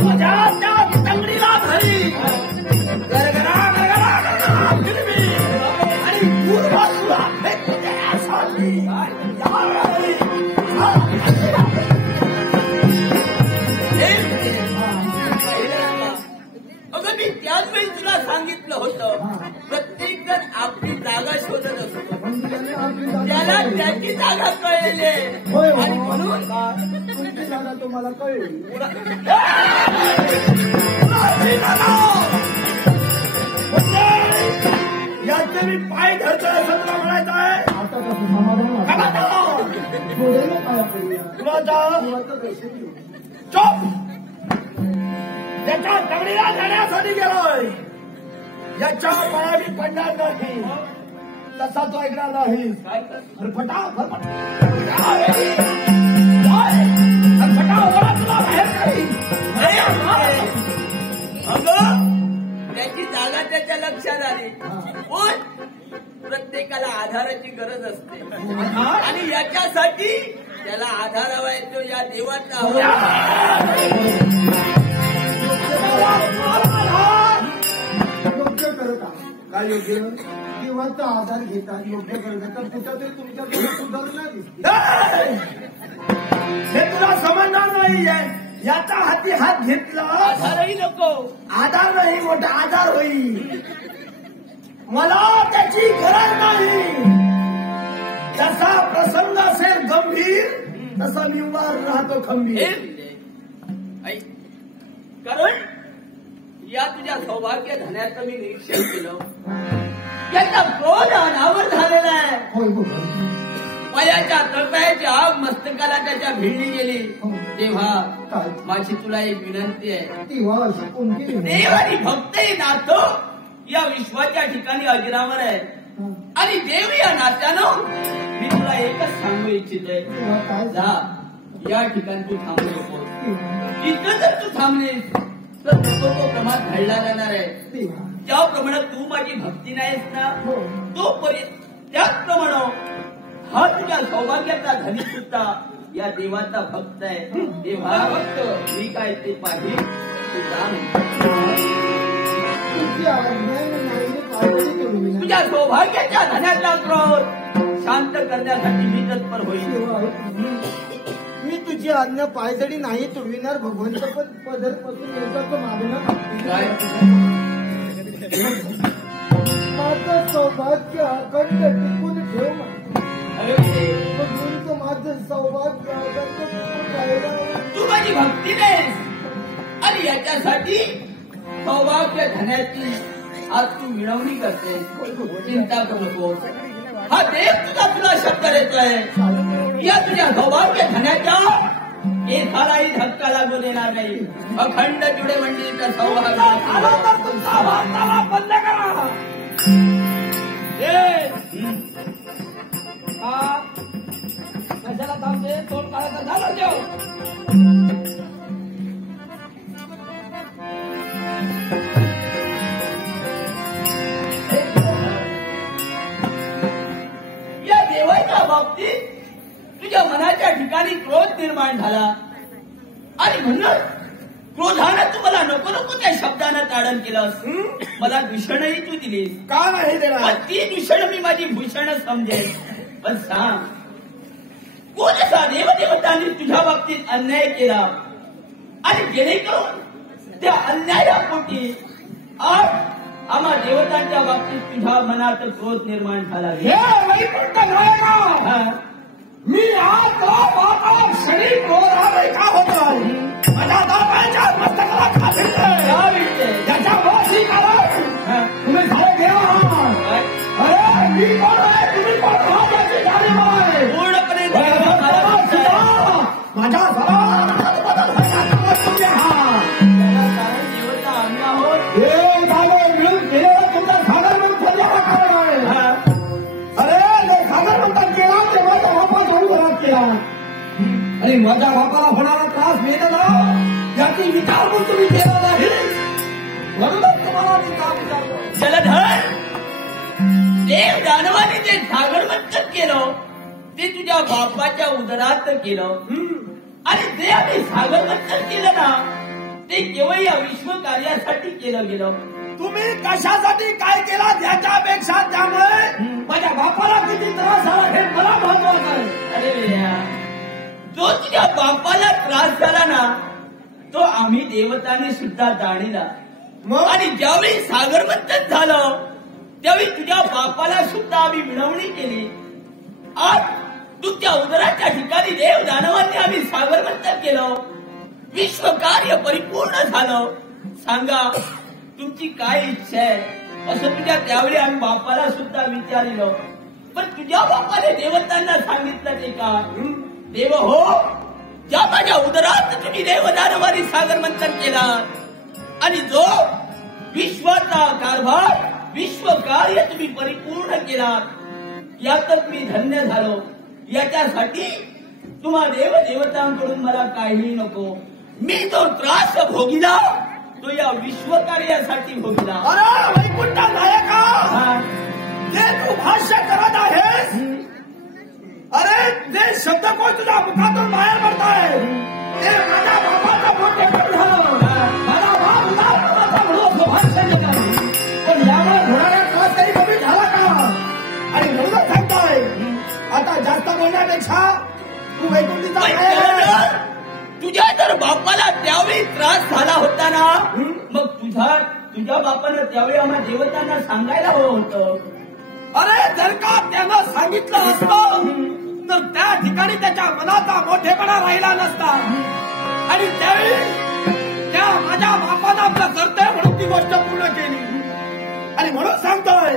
माझ्या त्या तंगडीला धरी गरगरा गरगरा गरगरा फिरवी आणि दूर बाजूला फेकण्यासाठी अगं मी त्याच वेळी तुला सांगितलं होतं प्रत्येक जण आपली जागा शोधत असतो. त्याला त्याची जागा कळली होय हो. आणि म्हणून तुमची जागा तुम्हाला कळली. याचे मी पाय धरतोय असं तुला म्हणायचं आहे. आता कसं समाधान थोडे ना पाया पडूया. तुला पैसे देऊ. चोप त्याच्या तगडीला जाण्यासाठी गेलोय. याच्या पाया मी पडणार नाही. तसा तो ऐकणार नाही. काय कर फरफटा तुला बाहेर काढीन. अगं त्याची जागा त्याच्या लक्षात आली. पण प्रत्येकाला आधाराची गरज असते आणि याच्यासाठी त्याला आधार हवा येतो या देवाचा हवा. योग्य करता काय योग्य देवाचा आधार घेता योग्य करता कुठं तरी तुमच्याकडे सुधारणा दिसते. हे तुला समजणार नाहीये. याचा हाती हात घेतला आधारही नको. आधार नाही मोठा आधार होईल. मला त्याची गरज नाही. जसा प्रसंग असेल गंभीर तसा मी उभा राहतो खंबीर. ऐक, कारण या तुझ्या सौभाग्य धन्याचं मी निरीक्षण केलं. याचा क्रोध अनावर झालेला आहे. होय हो. पायाच्या तळपायाची आग मस्तकाला त्याच्या भिडली गेली. तेव्हा काय माझी तुला एक विनंती आहे. ती अशी कोणती देव आणि भक्त हे नातं या विश्वाच्या ठिकाणी अजरामर आहे आणि देव या नात्यानं मी तुला एकच सांगू इच्छितोय. काय जा या ठिकाणी तू थांबू नको. इथं जर तू थांबलीस तर तो प्रमाद घडला जाणार आहे. ज्याप्रमाणे तू माझी भक्ती नाहीस ना तोपर्यंत त्याचप्रमाणे हा तुझ्या सौभाग्याचा धनी सुद्धा या देवाचा भक्त आहे. तेव्हा भक्त मी काय ते पाहिजे तुझी आज्ञा नाही पायदळी तुडविणार. तुझ्या सौभाग्याच्या धन्यातला क्रोध शांत करण्यासाठी मी तत्पर होईल. मी तुझी आज्ञा पायदळी नाही तुडविणार भगवंत, पण पदरपासून एकाचं मागणं माझं सौभाग्य अखंड टिकून ठेव. भगवंत माझं सौभाग्य अखंड टिकून राहिलं. तू माझी भक्ती नाहीस आणि याच्यासाठी सौभाग्य धन्याची आज तू मिळवणी करते. चिंता करू नकोस. हा देव तुला शब्द देतोय. या तुझ्या सौभाग्य धन्याच्या एखादाही धक्का लागू देणार नाही. अखंड जुडे मंडळीचं सौभाग्य तुमचा वार्तालाप बंद करा. कशाला थांबते? तोंड काढायचं झालं देव. या देवाच्या बाबतीत तुझ्या मनाच्या ठिकाणी क्रोध निर्माण झाला आणि म्हणून क्रोधानं तू मला नको नको त्या शब्दानं ताडण केलंस. मला दूषणही तू दिलीस. का नाही देणार? पण ती दूषण मी माझी भूषण समजेल. पण सांग, कोण असा देवदेवतांनी तुझ्या बाबतीत अन्याय केला आणि जेणेकरून त्या अन्यायापोटी आज आम्हा देवतांच्या बाबतीत तुझ्या मनात क्रोध निर्माण झाला. हे वैकुंठ नायका, मी आज क्षणी क्रोधाने का होतो? माझ्या दाबाच्या मस्तकाला खाली त्याच्या बस ही कारण तुम्ही झाले देव आहात. अरे मी कोण आहे, तुम्ही कोण आहात याची जाणीव आहे. पूर्णपणे माझ्या तुम्ही आहात. देवता आम्ही आहोत. हे झाले मिळून केलेलं तुमचा सागर म्हणून फरलेला कारण आहे. अरे सागर म्हणतात केला ते माझ्या बापा जोडून घरात केला आणि माझ्या बापाला होणारा त्रास मिळाला याची विचार तुम्ही केला नाही. म्हणूनच तुम्हाला मी काम विचारतो. जलधर, देव दानवाने जे सागरमंथन केलं ते तुझ्या बापाच्या उदरात केलं आणि जे आम्ही सागरमंथन केलं ना ते केवळ या विश्व कार्यासाठी केलं गेलं. तुम्ही कशासाठी काय केला याच्यापेक्षा त्यामुळे माझ्या बापाला किती त्रास झाला हे मला महत्वाचं आहे. अरे वेड्या, जो तुझ्या बापाला त्रास झाला ना तो आम्ही देवताने सुद्धा जाणीला. आणि ज्यावेळी सागरमंथन झालं त्यावेळी तुझ्या बापाला सुद्धा आम्ही मिळवणी केली. आज तुझ्या उदराच्या ठिकाणी देव दानवांनी आम्ही सागरमंथन केलं. विश्व कार्य परिपूर्ण झालं. सांगा तुमची काय इच्छा आहे असं तुझ्या त्यावेळी आम्ही बापाला सुद्धा विचारलं. पण तुझ्या बापाने देवतांना सांगितलं ते का? देव हो, ज्या माझ्या उदरात तुम्ही देवदानवारी सागरमंथन केला आणि जो विश्वाचा कारभार विश्व कार्य तुम्ही परिपूर्ण केला यातच मी धन्य झालो. याच्यासाठी तुम्हा देवदेवतांकडून मला काही नको. मी जो त्रास भोगिला तो या विश्व कार्यासाठी भोगिला. अरे वैकुंठ नायका, जे तू भाष्य करत आहेस, अरे जे शब्दकोश तुझ्या मुखातून बाहेर पडताय ते माझ्या बापाचं मोठेपण झालं. माझा बाप उदाहरणाचा म्हणून भाष्य केलं. पण यामुळे होणारा त्रास काही कमी झाला का? आणि म्हणूनच सांगताय आता जास्त बोलण्यापेक्षा तू वैकुंठीचा तुझ्या जर बापाला त्यावेळी त्रास झाला होता ना मग तुझ्या बापानं त्यावेळी आम्हा देवतांना सांगायला हवं होतं. अरे जर का त्यानं सांगितलं असतं तर त्या ठिकाणी त्याच्या मनाचा मोठेपणा राहिला नसता. आणि त्यावेळी त्या माझ्या बापानं आपलं कर्तव्य म्हणून ती गोष्ट पूर्ण केली. आणि म्हणून सांगतोय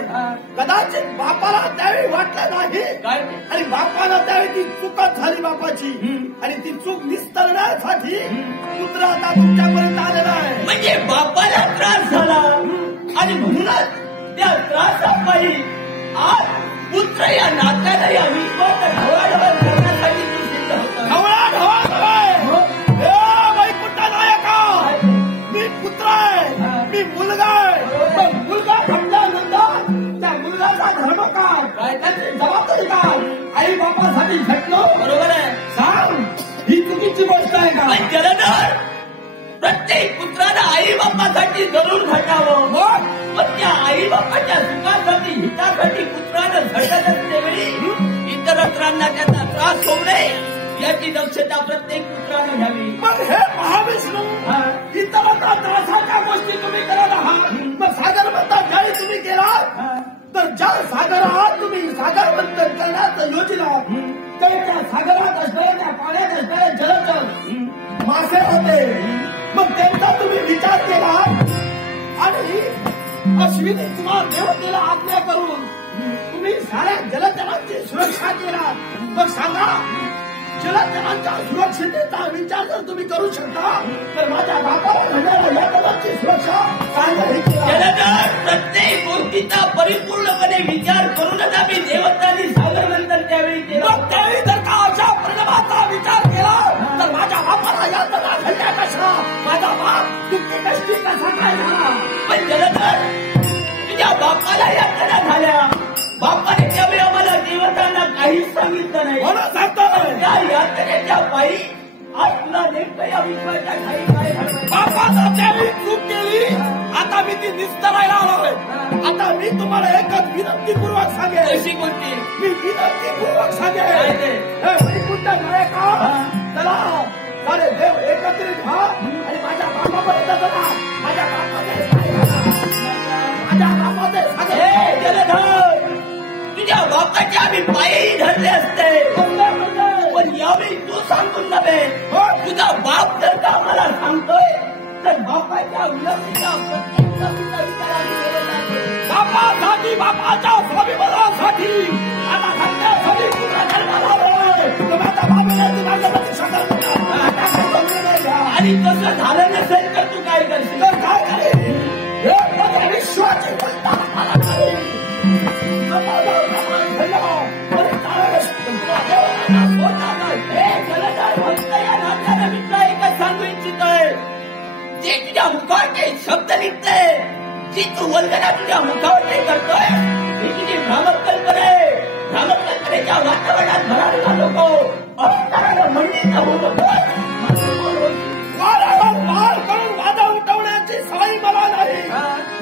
कदाचित बापाला त्यावेळी वाटलं नाही काय आणि बापाला त्यावेळी ती चूकच झाली बापाची आणि ती चूक निस्तरण्यासाठी पुत्र आता तुमच्यापर्यंत आलेला आहे. म्हणजे बापाला त्रास झाला आणि म्हणूनच त्या त्रासापायी आज पुत्र या नात्याला या विश्वात ढवळाढवळ करण्यासाठी तू सिद्ध होता. वैकुंठ नायका, मी पुत्र आहे, मी मुलगा आहे. मुलगा समजानंतर त्या मुलगाचा धर्म काय, त्याची जबाबदारी काय, आई बापासाठी झटलो. बरोबर आहे. सांग ही चुकीची गोष्ट आहे का? जलधर, प्रत्येक पुत्रानं आई बापासाठी जरूर झटावं. पण त्या आई बापाच्या सुखासाठी हितासाठी पुत्रानं झटत असते वेळी इतरांना त्याचा त्रास होऊ नये याची दक्षता प्रत्येक पुत्रानं घ्यावी. मग हे महाविष्णू इतरांना त्रासाच्या गोष्टी तुम्ही करत आहात. मग सागर मंथन ज्यावेळी तुम्ही केलात तर ज्या सागरात तुम्ही सागर मंथन करण्याचं योजना त्या सागरात असणाऱ्या त्या पाण्यात असणारे जलचर मासे होते. मग त्यांचा तुम्ही विचार केला आणि अश्विनी कुमार देवतेला आज्ञा करून तुम्ही साऱ्या जलचरांची सुरक्षा केला. मग सांगा जलचरांच्या सुरक्षिततेचा विचार जर तुम्ही करू शकता तर माझ्या बापाला घडलेल्या या जलाची सुरक्षा काय नाही केला. प्रत्येक गोष्टीचा परिपूर्णपणे विचार करूनच आम्ही देवतांनी सागर मंथन त्यावेळी केलं. त्यावेळी जर का अशा परिणामाचा विचार केला तर माझ्या बापाला या जला घडल्या कशा, माझा बाप दुःखी कष्टी कसा काय झाला. पण जलधर तुझ्या बापाला यातना झाल्या. बापाने त्यावेळी आम्हाला देवतांना काहीच सांगितलं नाही. म्हणून सांगतोय त्या यातनेच्या पायी आज तुला नेमकं या विश्वाच्या खाली काय घडलं. बापानं त्यावेळी चूक केली. आता मी ती निस्तरायला आलोय. आता मी तुम्हाला एकच विनंतीपूर्वक सांगेन. अशी कोणती मी विनंतीपूर्वक सांगेन वैकुंठ नायका चला सारे देव एकत्रित व्हा आणि माझ्या बापापर्यंत चला. माझ्या बापाचे हे जलधर तुझ्या बापाचे आम्ही पायही धरले असते पण यावेळी तू सांगून नव्हे. तुझा बाप जर का आम्हाला सांगतोय तर बापाच्या विनंतीचा प्रत्येक विचार आम्ही केलेला आहे. बापासाठी बापाच्या स्वाभिमानासाठी आता घडण्यासाठी तुला जन्माला आलोय. माझ्या बाबाला तुझ्या प्रतीक्षा आणि तसं झालं नसेल तर तू काय करशील. तर काय करेल हे विश्वाची चिंता मला करेल. सांगू इच्छितोय जे तुझ्या मुखावरचे शब्द निघते जी तू वल्गना तुझ्या मुखावरचे करतोय ही तुझी भ्रामक कल्पना आहे. भ्रामक कल्पनेच्या वातावरणात भरायला नको. अवताराला मंडीचा होऊ नको. वादावर वाद करून वादा उठवण्याची सवय मला नाही.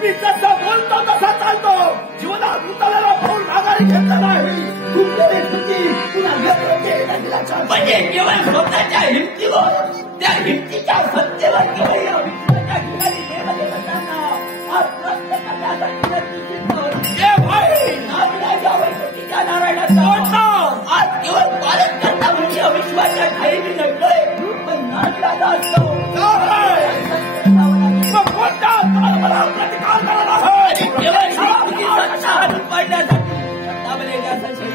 मी जसं बोलतो तसा चालतो. जीवनात उतरलेला पाऊल माघारी घेतला नाही. तुमची स्थिती पुन्हा म्हणजे केवळ स्वतःच्या हिमतीवर त्या हिमतीच्या सत्तेवर केवळ या विश्वाच्या ठिकाणी देवाने बसताना आज प्रश्न करण्यासाठी नागराजा वैकुंठीच्या नारायणाचा आज केवळ पालन करता म्हणजे या विश्वाच्या ठाई मी नडलोय. पण नागराजा असतो मला प्रतिकार करायला केवळ सत्ता पडण्यासाठी सत्ता बनेगाचा शरीर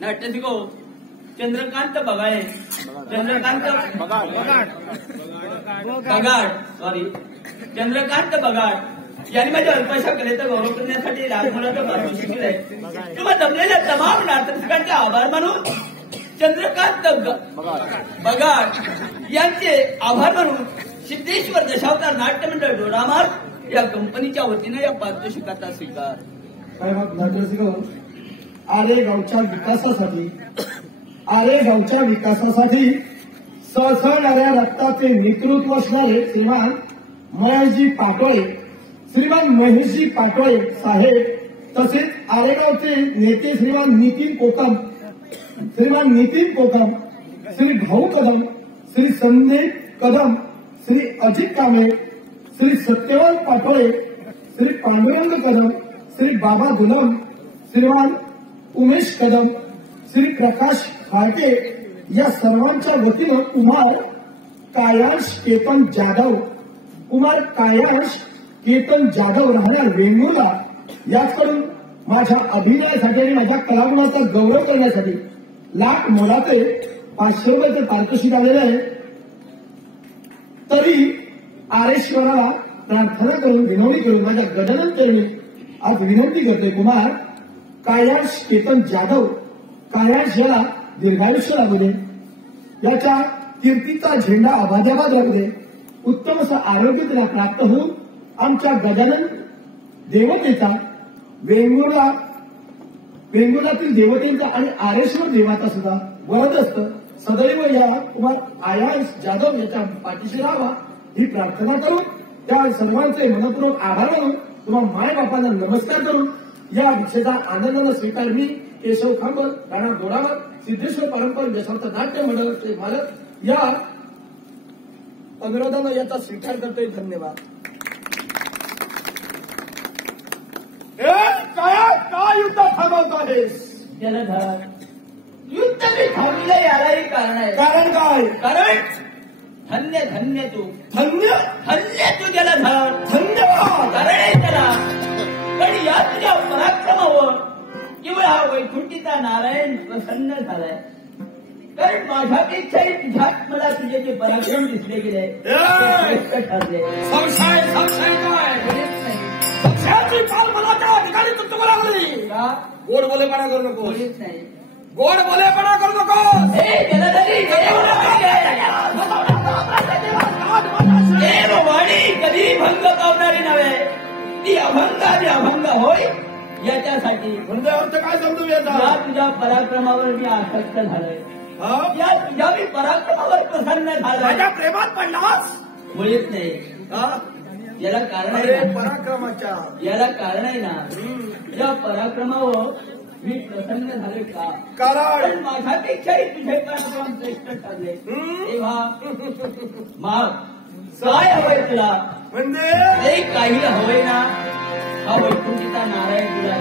नाट्य शिको चंद्रकांत बगाळे चंद्रकांत बगाड सॉरी चंद्रकांत बगाड यांनी माझ्या अल्पशा कलेचा गौरव करण्यासाठी राजमुलाचं पारितोषिक दिलंय. तुम्हाला जमलेल्या तमाम नाटकांचे आभार मानून चंद्रकांत बगाड यांचे आभार मानून सिद्धेश्वर दशावतार नाट्य मंडळ डोडामार्ग या कंपनीच्या वतीने या पारितोषिकाचा स्वीकार. काय मग नाट्यसिंह आरेगावच्या विकासासाठी सळसळणाऱ्या रक्ताचे नेतृत्व असणारे श्रीमान महेशजी पाटोळे साहेब तसेच आरेगावचे नेते श्रीमान नितीन कोकम श्री भाऊ कदम श्री संदीप कदम श्री अजित कांबळे श्री सत्यवान पाटोळे श्री पांडुरंग कदम श्री बाबा गुलाम श्रीमान उमेश कदम श्री प्रकाश खारके या सर्वांच्या वतीनं कुमार कायांश केतन जाधव राहणार वेंगुर्ला याचकडून माझ्या अभिनयासाठी आणि माझ्या कलागुणाचा गौरव करण्यासाठी लाख मोलाचे 500 रुपयाचे पारितोषिक आलेले आहे. तरी आरेश्वराला प्रार्थना करून विनवणी करून माझ्या गजानन चरणी आज विनंती करते कुमार कायांश केतन जाधव कायांश याला दीर्घायुष्य लागू दे, याच्या कीर्तीचा झेंडा आबादाबाद राहू दे, उत्तम असं आरोग्य त्याला प्राप्त होऊन आमच्या गजानन देवतेचा वेंगुर्लातील देवतेचा आणि आरेश्वर देवाचा सुद्धा वरद असतं सदैव या कुमार आयांश जाधव याच्या पाठीशी राहावा ही प्रार्थना करून त्या सर्वांचे मनपूर्वक आभार मानून तुम्हाला मायबापांना नमस्कार करून या दीक्षेचा आनंदाने स्वीकार मी केशव खांबर राणा दोडावर सिद्धेश्वर पारंपरिक दशावतार नाट्य मंडळाचे मालक या अनुरोधानं याचा स्वीकार करतोय. धन्यवाद. काय युद्ध थांबवतो आहेस? जलधर युद्ध मी थांबले यालाही कारण आहे. कारण काय? कारण धन्य धन्य तू जलधर धन्यवाद. कारण आहे त्याला. पण या तुझ्या पराक्रमावर केवळ हा वैकुंठीचा नारायण प्रसन्न झालाय. कारण माझ्यापेक्षाही तुझ्यात मला तुझे जे पराक्रम दिसले गेले ठरले. संशय काय? संशयाची पाल मला त्या ठिकाणी तुमचं बोलावली. गोड बोलेपणा करू नको. नाही गोड बोलेपणा करू नको. हे जलधरी वाणी कधी भंग पावणारी नव्हे, ती अभंग आणि अभंग होय. याच्यासाठी म्हणजे अर्थ काय समजून येतात? या तुझ्या पराक्रमावर मी आसक्त झालोय. या तुझ्या मी पराक्रमावर प्रसन्न झालोय. माझ्या प्रेमात पडलास? मुळीच नाही. याला कारण आहे अरे ना. पराक्रमाच्या याला कारण आहे ना. या पराक्रमावर मी प्रसन्न झाले का? कारण पण माझ्यापेक्षाही तुझे पराक्रम श्रेष्ठ ठरले. तेव्हा माग काय हवंय तुला? म्हणजे ते काही हवंय ना. हा वैकुंठीचा नारायण तुला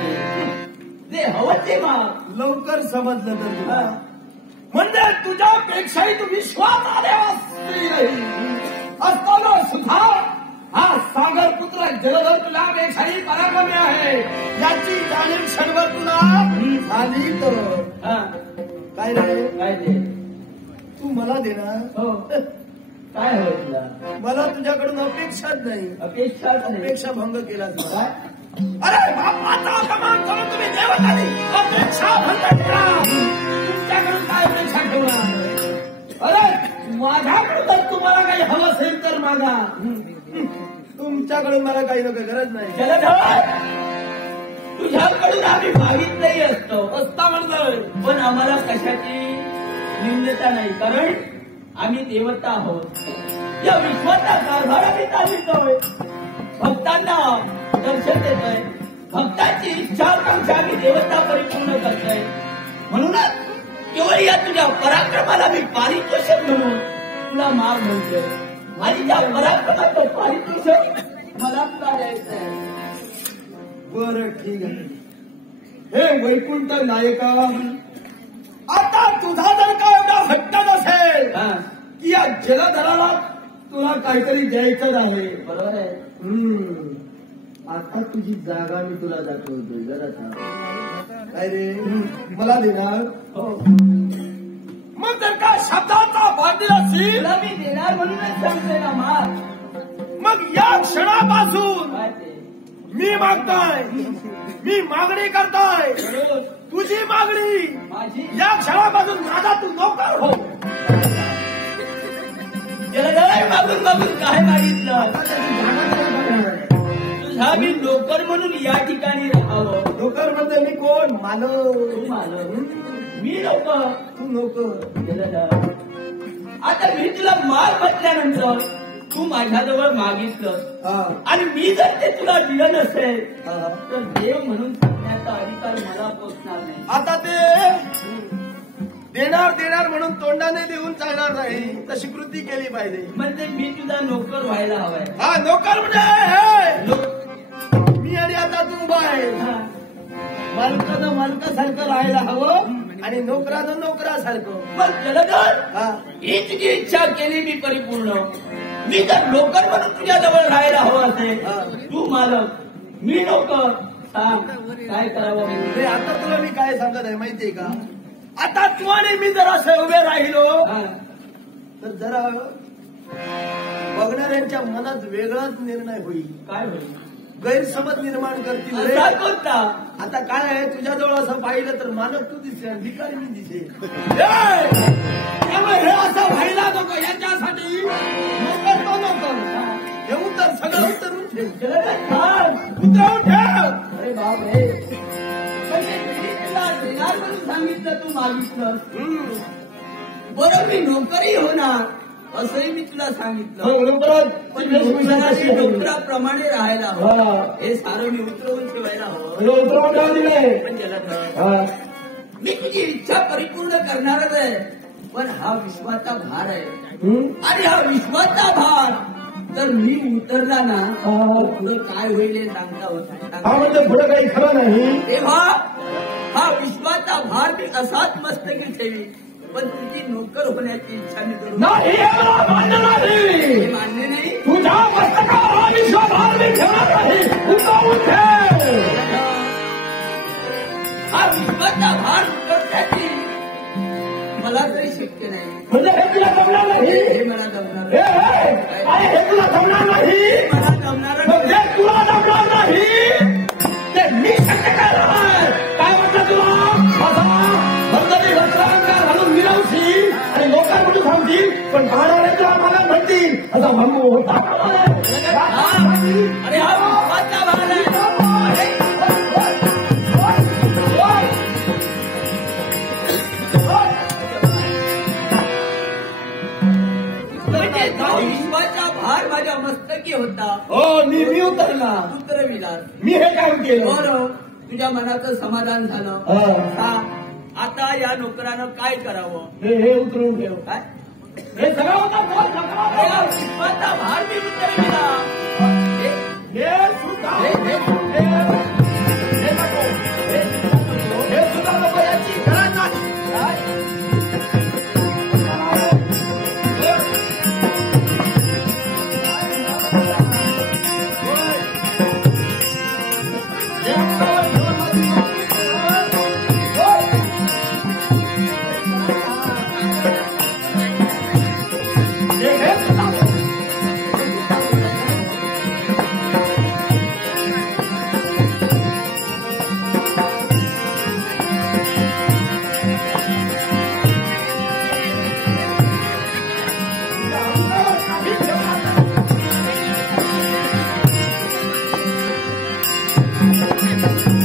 जे हवं ते माग. लवकर समजलं तर तुला. म्हणजे तुझ्यापेक्षाही तू विश्वास आल्यावर स्त्री नाही असताना सुद्धा हा सागर पुत्र जलधर तुझ्यापेक्षाही पराक्रमी आहे याची जाणीव क्षणभर तुला झाली तर काय रे? काय ते? तू मला देणार? हो. काय हवंय तुला? मला तुझ्याकडून अपेक्षाच नाही. अपेक्षा भंग केला काय? अरे बापाचा अपमान करून तुम्ही देवतानी अपेक्षा भंग केला. तुमच्याकडून काय अपेक्षा ठेवणार? अरे माझ्याकडून तुम्हाला काही हवं असेल तर मागा. तुमच्याकडून मला काही नको, गरज नाही. जलधर तुझ्याकडून आम्ही मागितलंही असता म्हणलं, पण आम्हाला कशाची निंदता नाही. कारण आम्ही देवता आहोत. या विश्वाचा कारभार आम्ही चालवितोय. भक्तांना दर्शन देतोय. भक्तांची इच्छा आकांक्षा आम्ही देवता परिपूर्ण करतोय. म्हणूनच केवळ या तुझ्या पराक्रमाला मी पारितोषिक म्हणून तुला मार म्हणतोय. आणि त्या पराक्रमाचं पारितोषिक मला तुला द्यायचंय. बरं ठीक आहे. हे वैकुंठ नायका, आता तुझा जर का एवढा हट्ट नसेल की या जलधराला तुला काहीतरी द्यायचं आहे, बरोबर आहे. आता तुझी जागा मी तुला दाखवतोय जरा थांब. काय रे मला देणार? हो. मग जर का शब्दाचा बांधील असेल तुला मी देणार म्हणूनच सांगतोय ना मार. मग या क्षणापासून काय ते मी मागताय, मी मागणी करताय, तुझी मागणी माझी या क्षणापासून माझा तू नोकर हो. जलदय मागून मागून काय मागितलं? आता त्याची जागा तुला बघणार आहे. तुझा मी नोकर म्हणून या ठिकाणी राहावं. नोकर म्हणजे मी कोण? मालक. तू मालक, मी नोकर. तू नोकर. जलदय. आता मी तुला मार म्हटल्यानंतर तू माझ्याजवळ मागितलं हा. आणि मी जर ते तुला दिलं नसेल हा. तर देव म्हणून सांगण्याचा अधिकार मला पोचणार नाही. आता ते देणार देणार म्हणून तोंडाने देऊन चालणार नाही, तशी कृती केली पाहिजे. म्हणजे मी तुझा नोकर व्हायला हवाय. हा नोकर म्हणजे हे. मी आणि आता तू उभा आहे. मालकानं मालकासारखं राहायला हवं आणि नोकरानं नोकरासारखं. मग जलधर हा. ही तुझी इच्छा केली मी परिपूर्ण. मी जर नोकर म्हणून तुझ्याजवळ राहायला हवं असेल, तू मालक मी नोकर, सांग काय करावं मी? ते आता तुला मी काय सांगत आहे माहितीये का? आता तू आणि मी जर असे उभे राहिलो हा. तर जरा बघणाऱ्यांच्या मनात वेगळाच निर्णय होईल. काय होईल? गैरसमज निर्माण करतील रे. असा कोणता? आता काय आहे तुझ्याजवळ असं पाहिलं तर मालक तू दिसेल, भिकारी मी दिसेल. त्यामुळे हे असं व्हायला नको. याच्यासाठी नोकर तो नोकर, हे उतर सगळं उतरून ठेव. जलधर सांग. उतरवून ठेव. अरे बाप रे, म्हणजे मी तुला देणार म्हणून सांगितलं, तू मागितलं. बरं मी नोकरी होणार असंही मी तुला सांगितलं, पण नोकराने नोकराप्रमाणे राहायला हवं. हे सारं मी उतरवून ठेवायला हवं. पण जलधर, मी तुझी इच्छा परिपूर्ण करणारच आहे, पण हा विश्वाचा भार आहे आणि हा विश्वाचा भार जर मी उतरला ना तर पुढे काय होईल हे सांगता होता. म्हणजे पुढे काही खरं नाही. तेव्हा हा विश्वाचा भार मी असाच मस्तकी ठेवी, पण तुझी नोकर होण्याची इच्छा मी करू नाही, हे मला मान्य नाही. हे मान्य नाही. तुझ्या मस्तकावर हा विश्वाभार मी ठेवणार नाही. उतरवून ठेव. हा विश्वाचा भार उतरण्याची मला तरी शक्य नाही. म्हणजे हे तुला जमणार नाही. हे मला जमणार हे, नाही. अरे हे तुला जमणार नाही. मला जमणार मग नाही. जे तुला जमणार नाही ते मी शक्य करणार. काय म्हटलं तुला? बंदरी वस्त्रांकार घालून मिरवशील आणि लोकांना म्हणून सांगतील, पण बाळाने तुला मला म्हणतील असा म्हणू होता. अरे हा विश्वाचा भार आहे. म्हणजे तो विश्वाचा भार माझ्या मस्तकी होता. हो मी उतरला. उतरविला. मी हे काम केलं. बरं, तुझ्या मनाचं समाधान झालं. सांग, आता या नोकरानं काय करावं? हे उतरवून ठेव. काय? हे सगळं होतं कोण सगळं? अरे हा विश्वाचा भार मी उतरविला. हे सुद्धा हे नको. हे सुद्धा नको. याची गरज नाही. Thank you.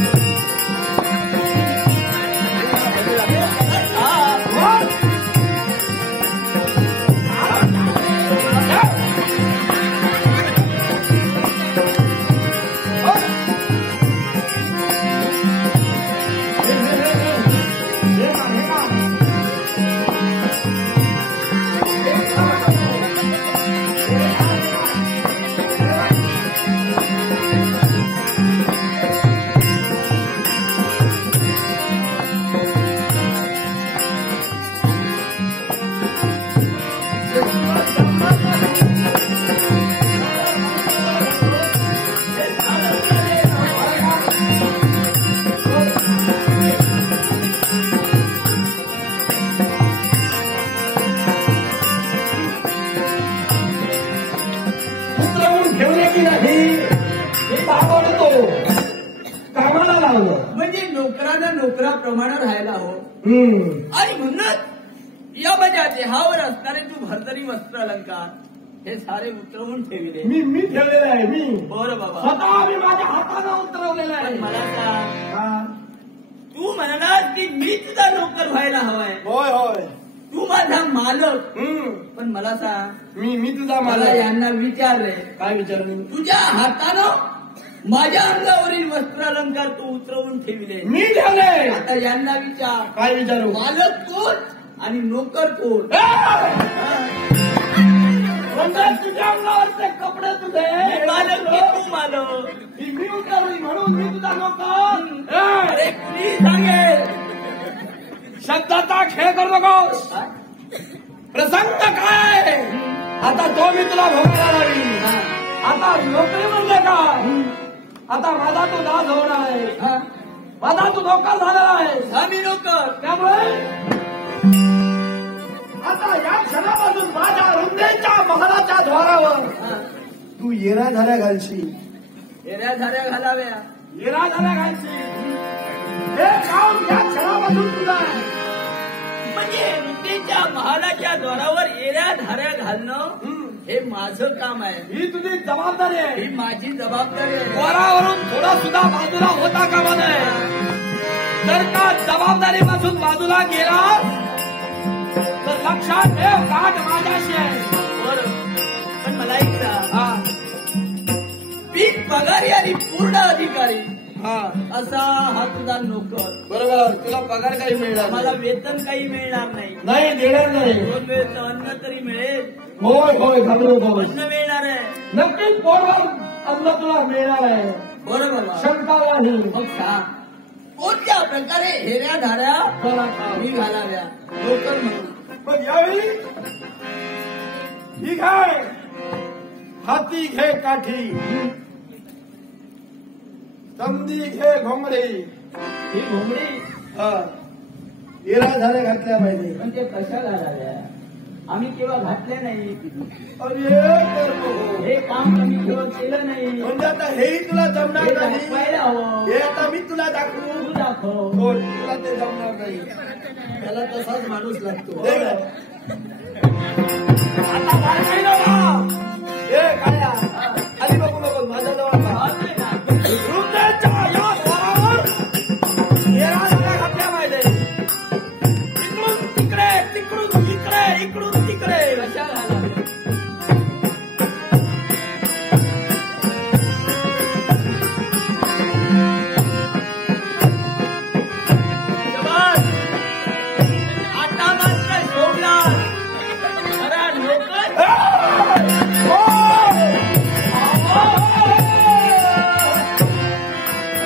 लावलं म्हणजे नोकरानं नोकराप्रमाणे राहायला हवं. आणि म्हणूनच या माझ्या देहावर असणारे तू भरतरी वस्त्र अलंकार हे सारे उतरवून ठेवले. मी ठेवलेलं आहे. मी बरं बाबा, स्वतः मी माझ्या हातानं उतरवलेलं पण आहे. मला सांग, तू म्हणालास की मी तुझा नोकर व्हायला हवाय, होय होय. तू माझा मालक. पण मला सांग, मी तुझा मला मला यांना विचारलंय, काय विचारलं? तुझ्या हातानं माझ्या अंगावरील वस्त्र अलंकार तू उतरवून ठेवले. मी ठेवले. आता यांना विचार, काय विचारू? मालक कोण आणि नोकर कोण? म्हणजे तुझ्या अंगावरचे कपडे तुझे मी मालक की तू मालक? मी उतरवली म्हणून मी तुझा नोकर. अरे कुणी सांगेल? शब्दाचा खेळ करू नकोस. प्रसंग काय आता तो मी तुला भोगायला लागली. आता नोकरी म्हणजे काय? आता माझा तू दास होणार आहे. माझा तू नोकर झालेला आहे. आम्ही नोकर. त्यामुळे आता या क्षणापासून माझ्या रुंदेच्या महालाच्या द्वारावर तू येरा झाल्या घालशील. एऱ्या झाऱ्या घालाव्या. येरा झाल्या घालशील. हे काम या क्षणापासून तुला आहे. म्हणजे रुंदेच्या महालाच्या द्वारावर एऱ्या धाऱ्या घालणं हे माझं काम आहे. ही तुझी जबाबदारी आहे. ही माझी जबाबदारी आहे. द्वारावरून थोडा सुद्धा बाजूला होता कामा नये. जर का जबाबदारीपासून बाजूला गेला तर लक्षात ठेव, गाठ माझ्याशी आहे. बरं, पण मला एक सांग, मी पगारी आणि पूर्ण अधिकारी असा हा तुझा नोकर. बरोबर, तुला पगार काही मिळणार मला वेतन काही मिळणार नाही. नाही, देणार नाही. 2 वेळचं अन्न तरी मिळेल. होय होय, घाबरू नकोस. अन्न मिळणार आहे. नक्कीच पोटभर अन्न तुला मिळणार आहे. बरोबर, शंका नाही. मग सांग, कोणत्या प्रकारे हेऱ्या धाऱ्या मी घालाव्या नोकर म्हणून? पण यावेळी ही घे हाती, घे काठी, समधी घे घोंगडी. ही घोंगडी येरा झाल्या घातल्या पाहिजे. पण ते कशा घालाव्या? आम्ही केव्हा घातले नाही. हे काम आम्ही केव्हा केलं नाही. म्हणजे आता हेही तुला जमणार हे नाही. दाखवायला हवं. हे आता मी तुला दाखवू. तू दाखव. हो, तुला ते जमणार नाही. त्याला तसाच माणूस लागतो. हे बघ. आता काय नाही बाबा. हे काय खाली बघू नको, माझ्याजवळ पहा. हृदयाच्या या द्वारावर येरा झाल्या घातल्या पाहिजे. इकडून तिकडे, तिकडून इकडे, इकडून तिकडे. कशा घालाव्या? शाबास. आता मात्र शोभला खरा नोकर.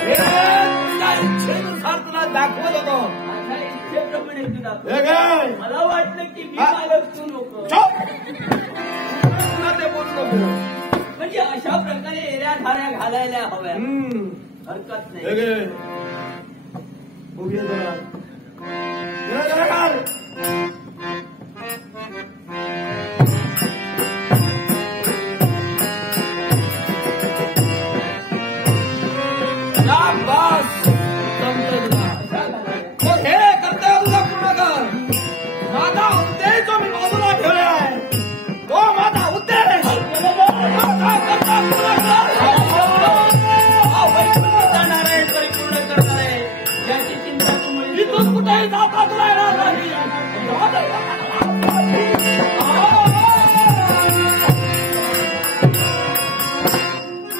हे तुझ्या इच्छेनुसार तुला दाखवत होतो. माझ्या इच्छेप्रमाणे तू दाखव. हे घे. मला वाटलं की मी हा? मालक तू नको. चुप. तुला ते बोलू नको. म्हणजे अशा प्रकारे एऱ्या धाऱ्या घालायला हव्या. हरकत हे नाही. घे. उभी आहे जरा. जरा जरा घाल. शाबास. जमतंय तुला. कशा घालाव्या? मग हे कर्तव्य तुला पूर्ण कर. माझा उद्देश जो मी बाजूला ठेवलेला आहे तो माझा उद्देश. माझा कर्तव्य पूर्ण कर. परिपूर्ण करणार आहे, परिपूर्ण करणार आहे. याची चिंता तू म्हणजे इथून कुठेही जाता तुला येणार नाही.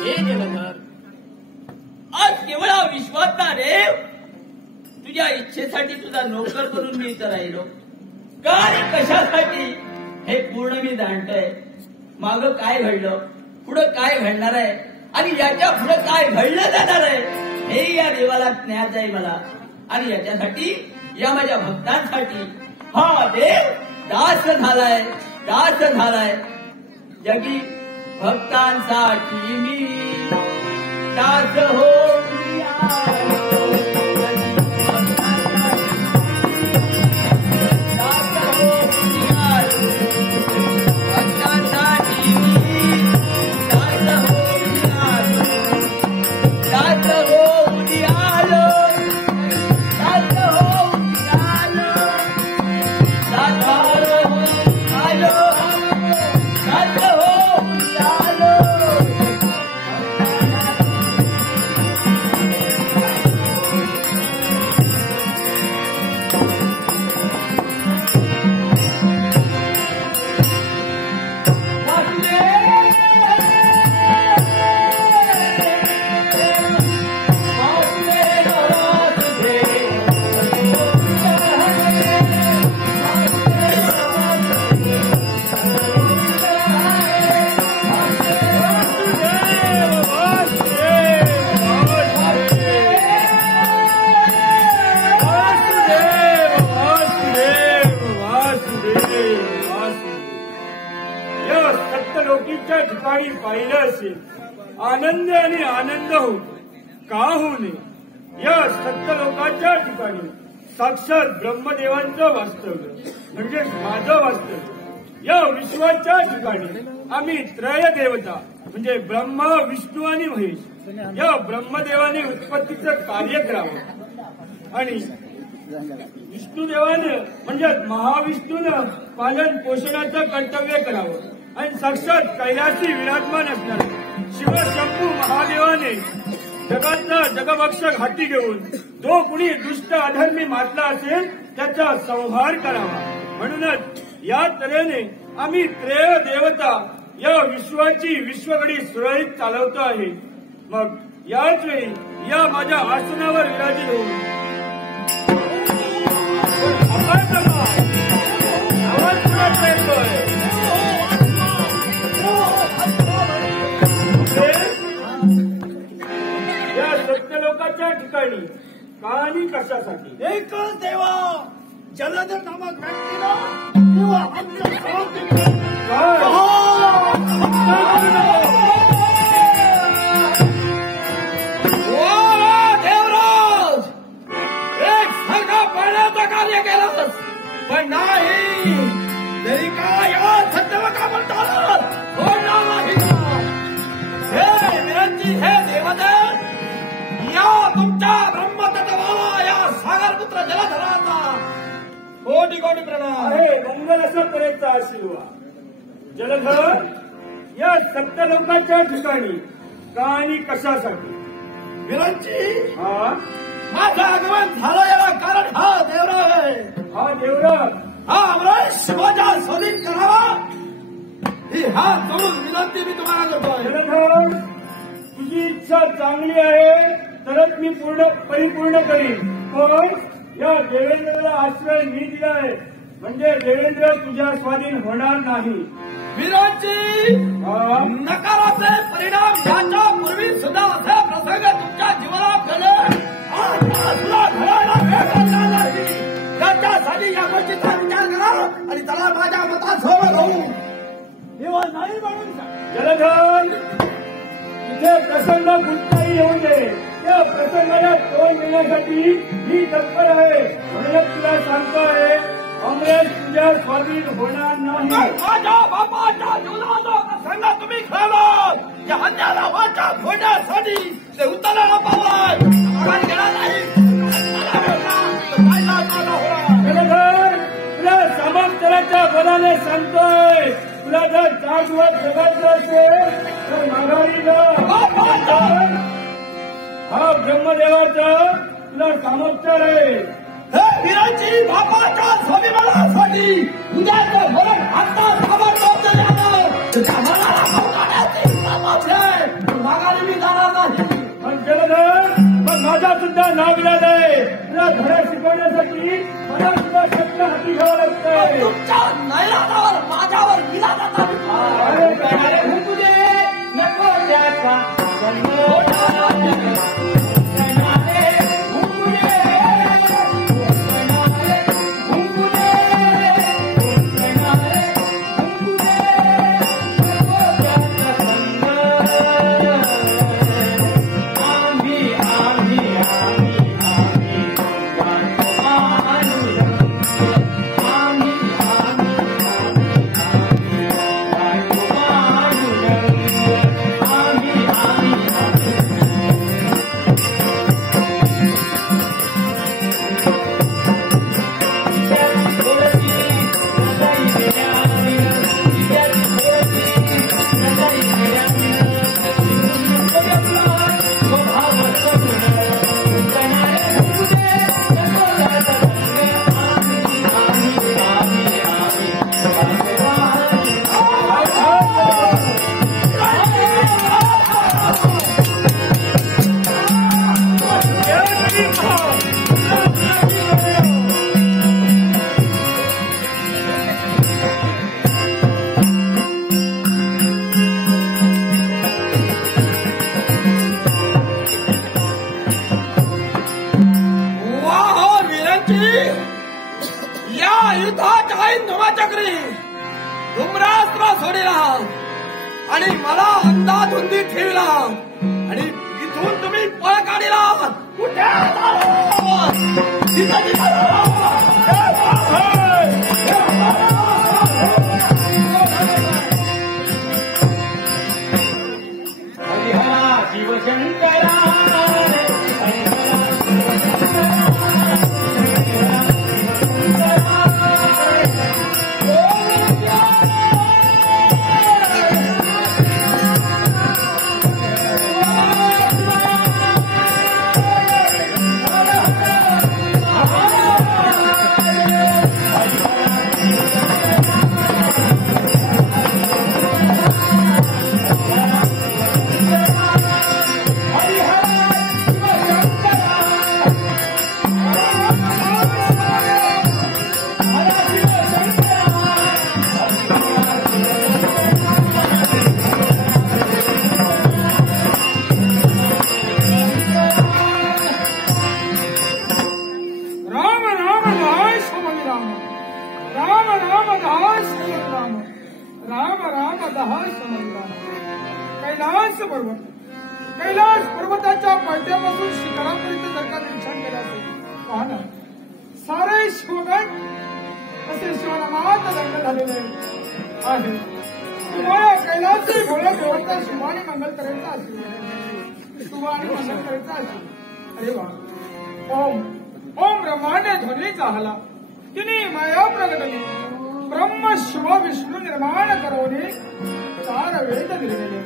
हे जलधर, आज केवळ हा विश्वातला देव तुझ्या इच्छेसाठी तुझा नोकर करून मी इथं राहिलो. काय कशासाठी हे पूर्ण मी जाणतोय. मागं काय घडलं, पुढं काय घडणार आहे आणि याच्या पुढं काय घडलं जाणार आहे हे या देवाला ज्ञात आहे मला. आणि याच्यासाठी, या माझ्या भक्तांसाठी हा देव दास झालाय, दास झालाय. जगी भक्तांसाठी मी दास होऊन आलो. दास होऊन आलो. भक्तांसाठी मी दास होऊन आलो. दास होऊन आलो. तसे आनंद आणि आनंद हो का होऊ नये। या सत्यलोकाच्या ठिकाणी साक्षात ब्रह्मदेवांचं वास्तव्य म्हणजे माझं वास्तव्य। या विश्वाच्या ठिकाणी आम्ही त्रय देवता म्हणजे ब्रह्मा विष्णू आणि महेश या ब्रह्मदेवाने उत्पत्तीचं कार्य करावं आणि विष्णुदेवानं म्हणजे महाविष्णूनं पालन पोषणाचं कर्तव्य करावं आणि साक्षात कैलासी विराजमान असणार शिवशंभू महादेवाने जगाचा जगभक्षक हाती घेऊन जो कुणी दुष्ट अधर्मी मातला असेल त्याचा संहार करावा। म्हणूनच या तऱ्हेने आम्ही त्रय देवता या विश्वाची विश्वगडी सुरळीत चालवतो आहे। मग याच वेळी या माझ्या आसनावर विराजित होऊन आवाज कुणाचा येतोय? या सत्यलोकाच्या ठिकाणी का आणि कशासाठी? एकच देवा जलधर नामक व्यक्तीला किंवा आपल्या देवराज एक सारखा पाण्याचं कार्य केलं पण नाही तरी का या सत्यलोका म्हणतात सोडणार नाही। हे विरंची हे देवदत्त या तुमच्या ब्रह्मतत्वाला या सागरपुत्र जलधराचा कोटी कोटी प्रणाम। अरे मंगल असं करेचा आशीर्वाद। जलधर या सत्यलोकाच्या ठिकाणी का आणि कशासाठी? विरंची हा माझं आगमन झालं याला कारण हा देवराज आहे। हा देवराज हा अमरेश माझ्या स्वाधीन करावा ही हात जोडून विनंती मी तुम्हाला करतोय। जलधर तुझी इच्छा चांगली आहे तरच मी परिपूर्ण करीन पण या देवेंद्रला आश्रय मी दिलाय म्हणजे देवेंद्र तुझ्या स्वाधीन होणार नाही। विराटजी नकाराचे परिणाम याच्या पूर्वी सुद्धा असे प्रसंग तुमच्या जीवनात घडले सुद्धा घडायला भेटला नाही। त्याच्यासाठी या गोष्टीचा विचार करा आणि त्याला माझ्या मतात सोबत होऊ तेव्हा नाही म्हणून जलधर तुझे प्रसंग कुठलाही येऊ दे त्या प्रसंगाला तोंड देण्यासाठी मी तत्पर आहे। म्हणूनच तुला सांगतोय अमरेश तुझ्या स्वाधीन होणार नाही। माझ्या बापाच्या जीवनाचा प्रसंग तुम्ही खेळला या अन्याला वाचा फोडण्यासाठी ते उतरायला पावलाय घेणार नाही। जलधर तुला समांतराच्या बलाने सांगतोय तुला जर 4 दिवस जगायचं असेल तर माघारी जा। हा ब्रह्मदेवाचा तुला सामोपचार आहे। हे विराची बापाच्या स्वाभिमानासाठी उद्याचं भरण आता ताबडतोब जरी आलं त्या मनाला भवकाण्याची माघारी मी जाणार नाही। पण जलधर पण माझा सुद्धा नाविलाज आहे तुला धडा शिकवण्यासाठी मला सुद्धा शब्द हाती घ्यावं लागतंय। तुमच्या नैरादावर माझ्यावर विलासाचा हुकू दे नको त्याचा आणि मला अंधाधुंदी ठेवला आणि इथून तुम्ही पळ काढला. कुठे कैलास पर्वताच्या पायथ्यापासून शिखरापर्यंत जर का निरीक्षण केलं असेल पाहना सारे शिवगण असे शिवनामात दंड झालेले आहे. तुम्हाला कैलासी भोळ्या देवता शिवानी मंगल करायचा असेल, शिवानी मंगल करायचा असेल. अरे वा. ओम ओम ब्रह्मांड ध्वनी झाला तिने माया प्रगटली ब्रह्म शिव विष्णू निर्माण करवणे 4 वेद दिलेले.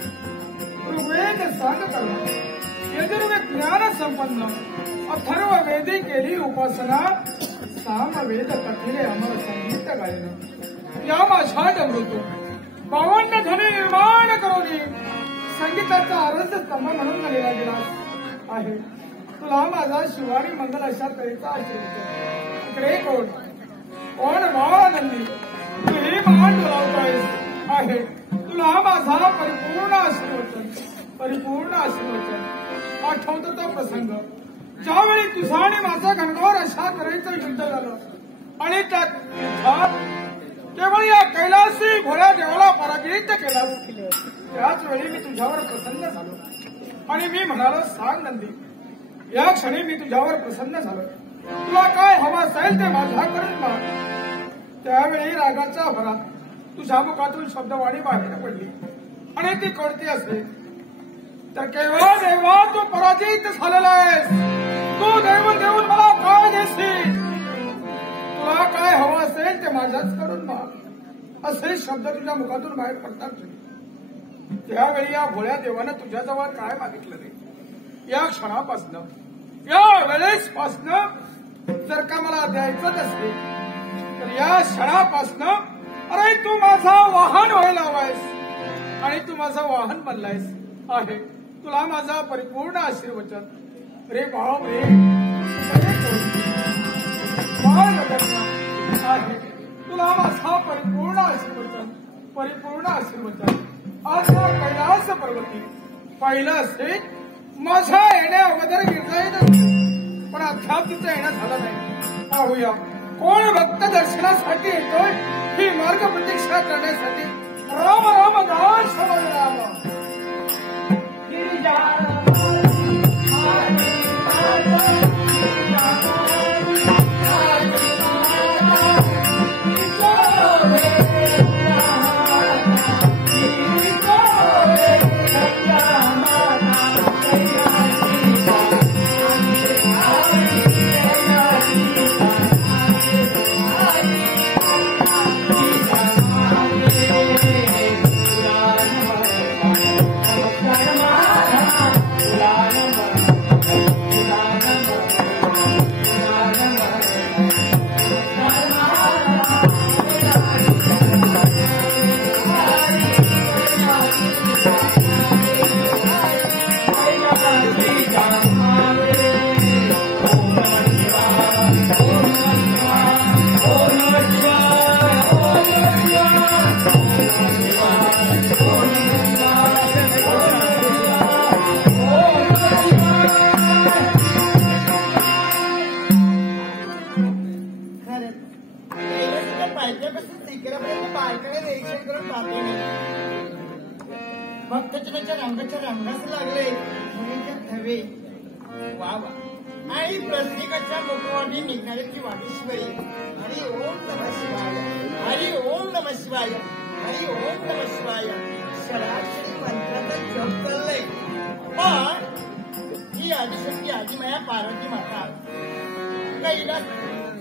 ऋग्वेद सांग करणं, यजुर्वेद ज्ञान संपन्न, अथर्व वेदी केली उपासना, सामवेद कथिले अमर संगीत गायन. या माझ्या अमृत 52 ध्वनी निर्माण करून संगीताचा आरस स्तंभ म्हणून झालेला गेला आहे. तुला माझा शिवानी मंगल अशा तऱ्हेचा आशीर्वाद. इकडे कोण कोण महानंदी तुही मान डोलावतोयस आहे. तुला माझा परिपूर्ण आशीर्वचन. आठवतो तो प्रसंग ज्यावेळी तुझा आणि माझा घनघोर अशा तऱ्हेचं युद्ध झालं आणि त्यात केवळ या कैलासी भोळ्या देवाला पराजित केला. त्याच वेळी मी तुझ्यावर प्रसन्न झालो आणि मी म्हणालो सांग नंदी. या क्षणी मी तुझ्यावर प्रसन्न झालो. तुला काय हवं असेल ते माझा करून माग. त्यावेळी रागाच्या भरात तुझ्या मुखातून शब्दवाणी बाहेर पडली आणि ती कोणती असेल तर केवळ देवा तू पराजित झालेला आहेस. तू देऊन देऊन मला काय देशील. तुला काय हवं असेल ते माझ्याच करून माग असे शब्द तुझ्या मुखातून बाहेर पडतात. त्यावेळी या भोळ्या देवानं तुझ्याजवळ काय मागितलं नाही. या क्षणापासनं या वेळेसपासनं जर का मला द्यायचंच असेल तर या क्षणापासनं अरे तू माझा वाहन व्हायला हवायस आणि तू माझा वाहन बनलायस आहे. तुला माझा परिपूर्ण आशीर्वचन. रे भाव रे आहे. तुला माझा परिपूर्ण आशीर्वचन. आज या कैलास पर्वती पाहिलं असेल माझ्या येण्या अगोदर गिरजाईत असते पण अद्याप तिचं येणं झालं नाही. पाहूया कोण भक्त दर्शनासाठी येतोय ही मार्ग प्रतीक्षा करण्यासाठी. राम राम दास राम. वचनाच्या रंगास लागले हवे वा वा आणि प्रत्येकाच्या मुखवाटी निघणाऱ्याची वाटेशिवाय हरी ओम नमः शिवाय हरी ओम नमः शिवाय हरी ओम नमः शिवाय शराशरी मंत्राचा जप चाललंय. पण ही आदिशक्ती आदिमाया पार्वती माता कैलास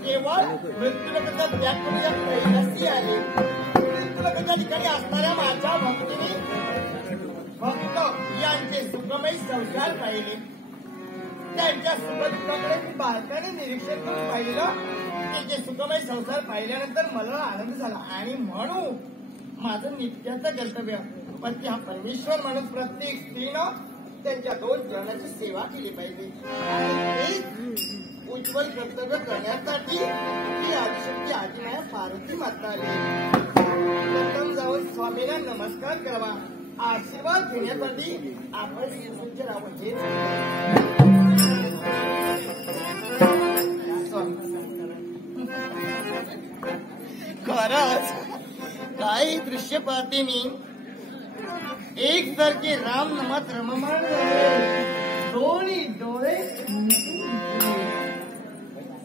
केवळ मृत्यूलोकाचा त्याग करून या कैलासी आले. मृत्यूलोकाच्या ठिकाणी असणाऱ्या माझ्या भक्त यांचे सुखमय संसार पाहिले. त्यांच्या सुखदुःखाकडे मी बारकाने निरीक्षण करून पाहिलं. त्यांचे सुखमय संसार पाहिल्यानंतर मला आनंद झाला आणि म्हणून माझं नित्याचं कर्तव्य पती हा परमेश्वर म्हणून प्रत्येक स्त्रीनं त्यांच्या 2 जनाची सेवा केली पाहिजे. आणि तेच उज्ज्वल कर्तव्य करण्यासाठी ही आदिशक्ती आदिमाया पार्वती माता आली. प्रथम जाऊन स्वामीला नमस्कार करावा, आशीर्वाद घेण्यासाठी आपण सुसज्ज राहावं. हे खरंच काही दृश्य पाहते मी. एकसारखे राम नामात रममाण झाले, दोन्ही डोळे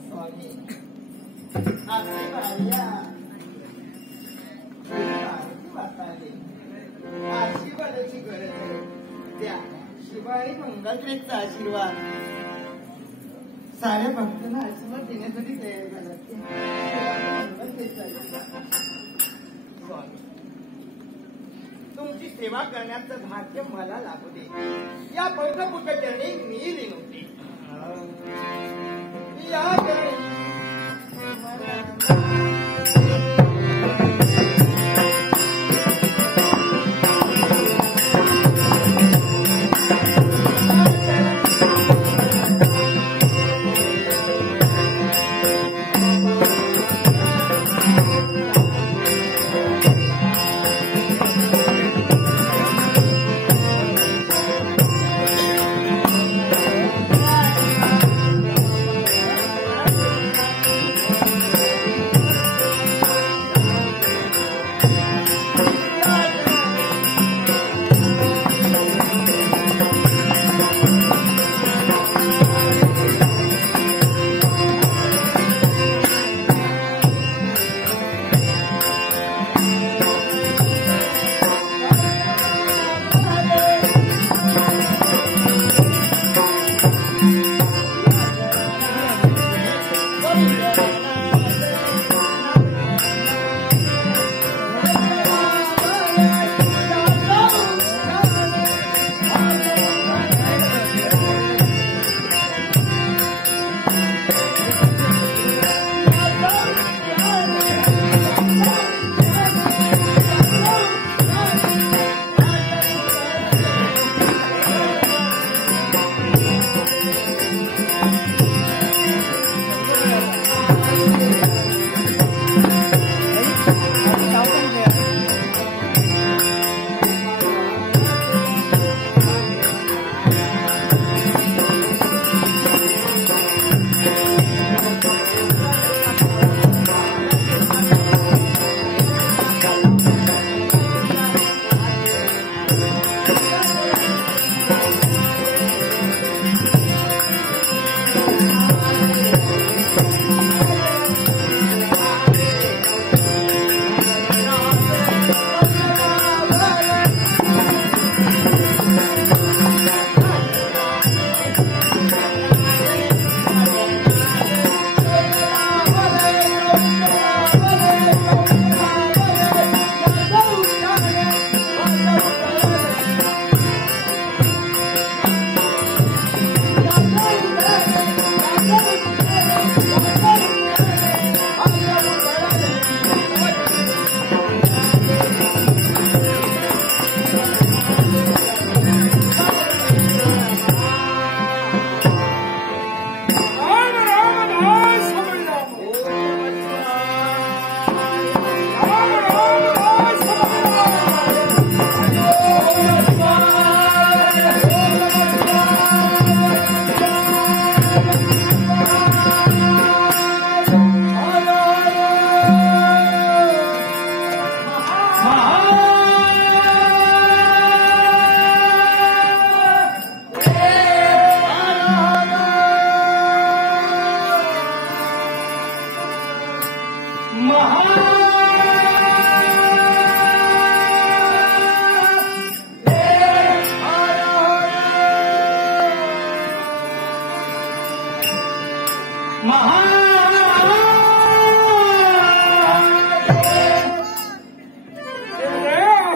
स्वामी आशीर्वादाची गरज आहे. त्या शिवाय मंगलग्रेचा आशीर्वाद साऱ्या भक्तांना आशीर्वाद देण्यासाठी तयार झाला. तुमची सेवा करण्याचं भाग्य मला लागू दे. या पवित्र पुष्पचरणी मी विनवते. या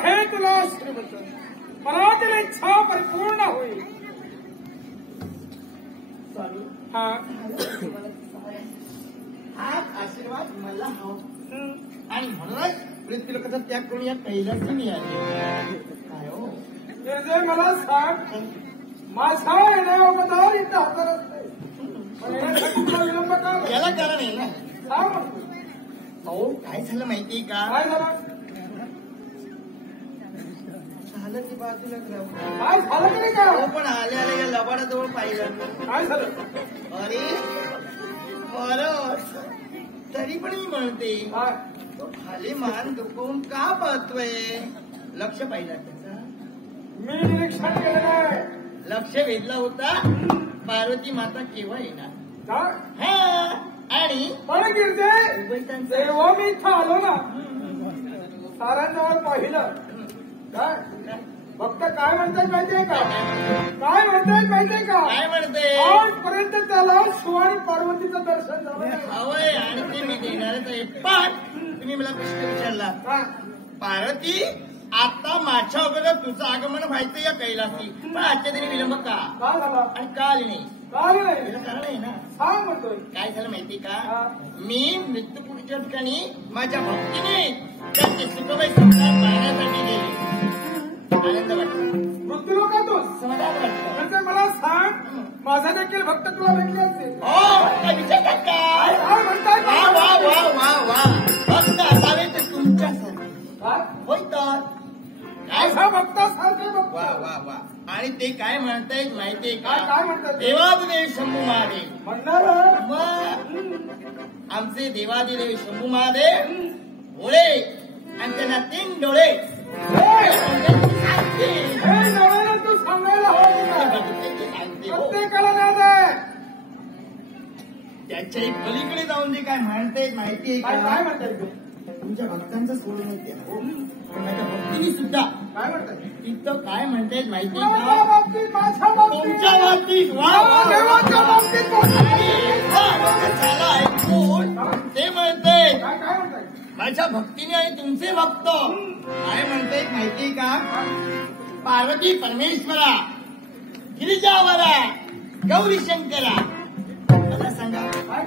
आहे तुला श्रीमंत परातील इच्छा परिपूर्ण होईल. हा आशीर्वाद मला हवा आणि म्हणूनच पृथ्वी लोकांचा त्याग करून या कैलासी मी आले. काय हो ते मला सांग माझा येण्याबद्दल इथं हजर असते पण येण्यासाठी तुला विलंब का याला कारण आहे ना. सांग अहो काय झालं माहितीये का. काय झालं झालं ती बाजूला काय झालं की नाही का पण आल्या आल्या या लबाडाजवळ पाहिलं. काय झालं अरे बरं तरी पण मी म्हणते काय तो खाली मान दुखवून का पाहतोय. लक्ष पाहिलं त्याचा. मी निरीक्षण केलं नाही. लक्ष वेधला होता पार्वती माता केव्हा येणार. काय हा आणि पण गिरते उभयतांचं तेव्हा मी इथं आलो ना साऱ्यांजवळ पाहिलं. काय फक्त काय म्हणतात माहितीये का काय म्हणतात माहितीये का काय म्हणते आजपर्यंत त्याला शिव आणि पार्वतीचं दर्शन झालं नाही. हवंय आणि ते मी देणारच आहे. पण तुम्ही मला प्रश्न विचारला काय? पार्वती आता माझ्या अगोदर तुझं आगमन व्हायचं या कैलासी पण आजच्या तरी विलंब का काय झालं आणि का आली नाही. काय नाही याला कारण आहे ना. सांग म्हणतोय काय झालं माहिती का हा. मी मृत्यूपूर्वीच्या ठिकाणी माझ्या भक्तीने त्यांचे सुखमय संसार पाहण्यासाठी गेले. आनंद वाटतो मृत्यू लोकातून समाधान वाटतं. म्हणजे मला सांग माझा देखील भक्त तुला भेटले असते. काय विचारतात काय काय म्हणताय वा वा वा वा वा भक्त असावे ते तुमच्यासाठी काय? होय तर काय असा भक्तासारखे भक्त वा वा वा आणि ते काय म्हणतायत माहितीये काय का काय म्हणतात देवादिदेव शंभू महादेव म्हणणार मग आमचे देवादिदेव शंभू महादेव भोळे आणि त्यांना 3 डोळे. हे नव्यानं तू सांगायला हवं सांगते हो. प्रत्येकाला नाही आहे. त्याच्याही पलीकडे जाऊन जे काय म्हणतायत माहितीये काय काय का म्हणतात ते? तुमच्या भक्तांचं सोडून येते माझ्या भक्तीने सुद्धा काय म्हणतात तिथं काय म्हणतायत माहितीये माझ्या का बाबतीत माझ्या बाबतीत तुमच्या बाबतीत वा वा, वा, देवाच्या बाबतीत त्याला ऐकून ते म्हणते काय काय म्हणतात माझ्या भक्तीने आणि तुमचे भक्त काय म्हणते माहितीये का पार्वती परमेश्वरा गिरिजावरा गौरी शंकरा. मला सांगा काय?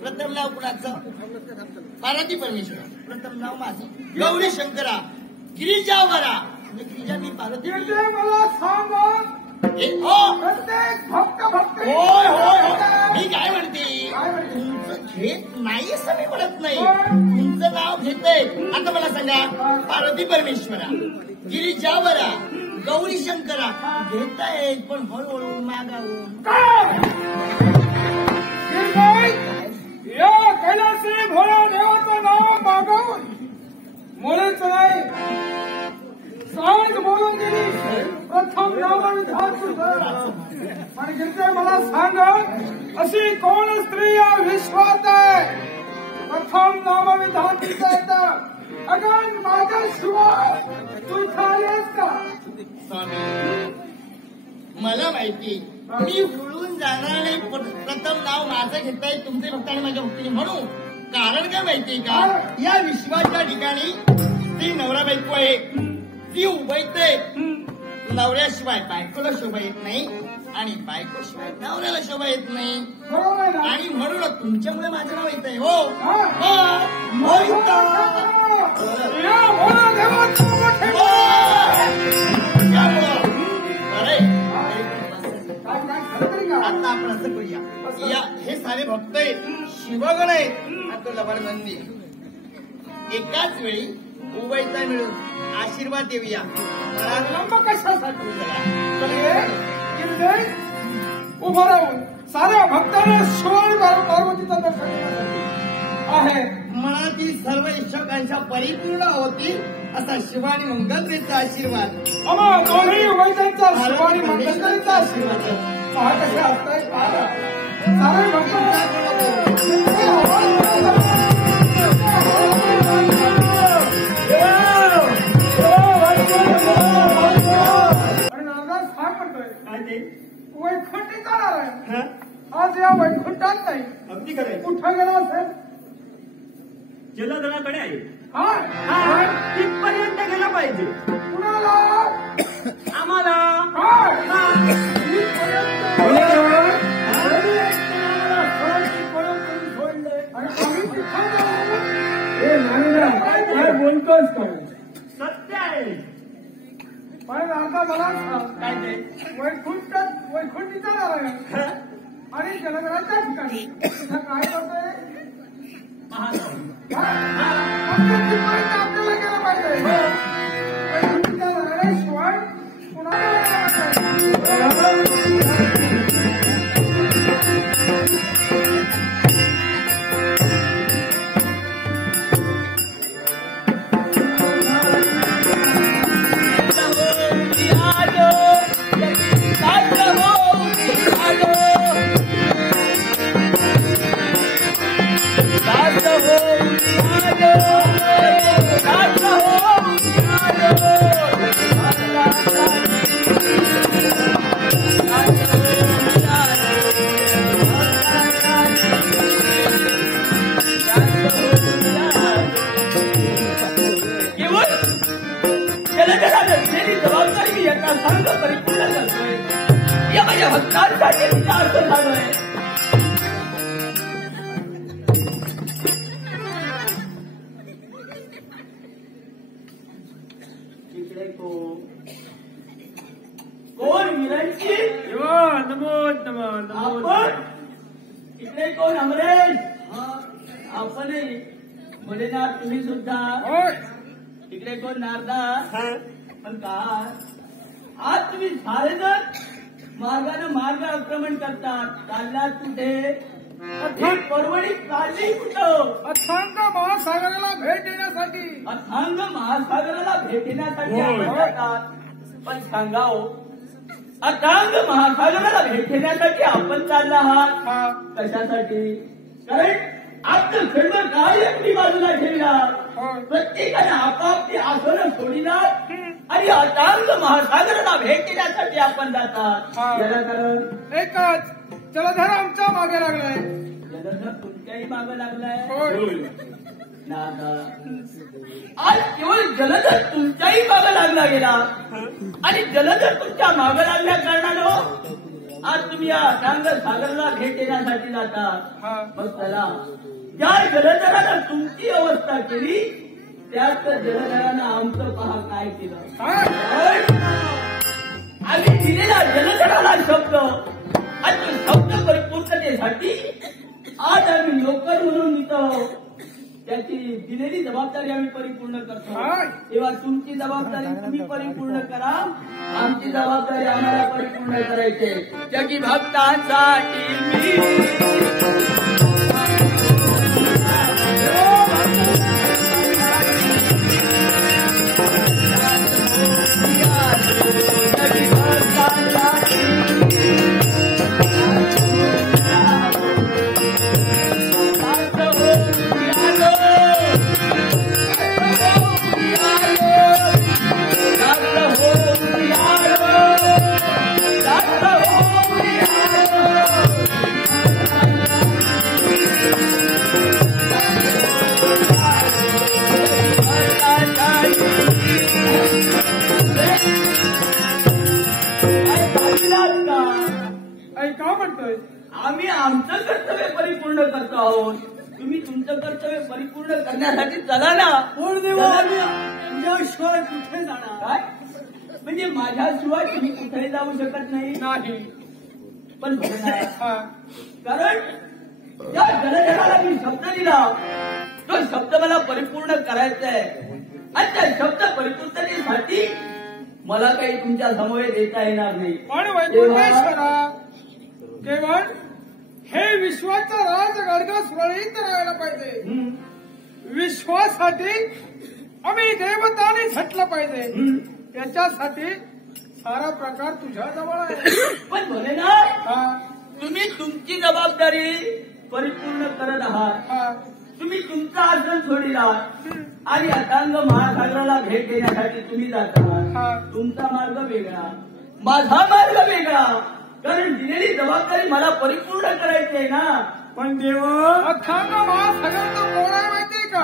प्रथम नाव कुणाचं. पार्वती परमेश्वरा प्रथम नाव माझं गौरी शंकरा गिरिजावरा म्हणजे गिरिजा मी पार्वती गिरते मला सांगा हे हो प्रत्येक भक्त होय होय होय. मी काय म्हणते काय म्हणते? तुमचं घेत नाही असं मी म्हणत नाही तुमचं नाव घेतय. आता मला सांगा पार्वती परमेश्वरा गिरिजावरा गौरी शंकरा घेतायत पण हळूहळू मागावून. या कैलासी भोळा देवाचं नाव मागवून मुळेच नाही सांग बोलून गेली प्रथम नामविधान तुझं. पण गिरते मला सांग अशी कोण स्त्री या विश्वात आहे प्रथम नामविधान तिचं येतं. अगं माझ्याशिवाय तू इथं आलीस का. स्वामी मला माहिती मी उडून जाणार नाही प्रथम नाव माझं घेताय तुमचे भक्त आणि माझ्या भक्तीने म्हणून कारण काय माहितीये का या विश्वाच्या ठिकाणी ती नवरा बायको आहे ती उभयते. नवऱ्याशिवाय बायकोला शोभा येत नाही आणि बायकोशिवाय नवऱ्याला शोभा येत नाही बरोबर आहे ना? आणि म्हणून तुमच्यामुळे माझं नाव येत आहे. हो या भोळा देवाचं मोठे काय काय खरं तरी का? आता आपण असं करूया या हे सारे भक्त आहेत शिवगण आहेत आता लबाड नंदी एकाच वेळी उभयता मिळून आशीर्वाद देऊया. लंब कशासाठी उभं राहून साऱ्या भक्तांना शिवाय पार्वतीचं दर्शन घेण्यासाठी आहे. मनातील सर्व इच्छकांच्या परिपूर्ण होती असा शिवानी मंगलरीचा आशीर्वाद. आम्हा दोन्ही वैद्यांचा शिवानी मंगलकरीचा आशीर्वाद पहा कसे असताय पहा सारे भक्त आणि नारदास काय म्हणतोय काय ते वैकुंठी जाणार आहे आज या वैकुंठात नाही. अगदी खरंय. कुठं गेला असेल? जलधराकडे आहे. हा? तिथपर्यंत गेला पाहिजे. कुणाला? आम्हाला बोलतोस काय? सत्य आहे. पण आता मला सांग, काय ते वैकुंठीचा नारायण आणि जलधराच्या ठिकाणी तिथं काय करतोय? आपल्याला गेलं पाहिजे. वैकुंठीच्या नारायणाशिवाय कोण विरांची? नमोद नमोद आपण इकडे कोण अमरेश? आपणही भोलेनाथ तुम्ही सुद्धा इकडे कोण नारदा? पण काय आज तुम्ही सारेजण मार्गानं मार्ग आक्रमण करतात. चाललात कुठे? परवडी चालली कुठं? अथांग महासागराला भेट देण्यासाठी. अथांग महासागराला भेट देण्यासाठी आपण जातात. पण सांगा हो, अथांग महासागराला भेट देण्यासाठी आपण चालला आहात कशासाठी? कारण आपलं सर्व कार्य आपली बाजूला ठेवणार. प्रत्येकाने आपापली आसनं सोडिनार आणि अथांग महासागराला भेट देण्यासाठी आपण जातात. याला कारण एकच, जलधर आमच्या मागे लागलाय. जलधर तुमच्याही मागे लागलाय. नादा आज केवळ जलधर तुमच्याही मागे लागला गेला आणि जलधर तुमच्या मागे लागल्या कारणानं आज तुम्ही या अथांग सागराला भेट देण्यासाठी जाता. मग चला, ज्या जलधरानं तुमची अवस्था केली त्याच जलधरानं आमचं पहा काय केलं. आम्ही दिलेला जलधराला शब्द आणि तो शब्द परिपूर्णतेसाठी आज आम्ही नोकर म्हणून इथं त्याची दिलेली जबाबदारी आम्ही परिपूर्ण करतो. तेव्हा तुमची जबाबदारी तुम्ही परिपूर्ण करा, आमची जबाबदारी आम्हाला परिपूर्ण करायची. जगी भक्तांसाठी आम्ही आमचं कर्तव्य परिपूर्ण करतो आहोत. तुम्ही तुमचं कर्तव्य परिपूर्ण करण्यासाठी चला ना. तुझ्याशिवाय कुठे जाणार? काय म्हणजे माझ्याशिवाय तुम्ही कुठे जाऊ शकत नाही. पण कारण त्या जलधराला मी शब्द दिला, तो शब्द मला परिपूर्ण करायचा आहे आणि त्या शब्द परिपूर्णतेसाठी मला काही तुमच्या समवेत येता येणार नाही. पण वैकुंठेश्वरा, केवळ हे विश्वाचं राज गडगा सुरळीत राहायला पाहिजे. विश्वासाठी आम्ही देवताने झटलं पाहिजे. त्याच्यासाठी सारा प्रकार तुझ्या जवळ आहे. पण भोलेनाथ, तुम्ही तुमची जबाबदारी परिपूर्ण करत आहात. तुम्ही तुमचं आसन सोडिला आणि अथांग महासागराला भेट देण्यासाठी तुम्ही जात आहात. तुमचा मार्ग वेगळा, माझा मार्ग वेगळा. कारण दिलेली जबाबदारी मला परिपूर्ण करायची आहे ना. पण देव अथांग महासागरचा कोण आहे माहितीये का?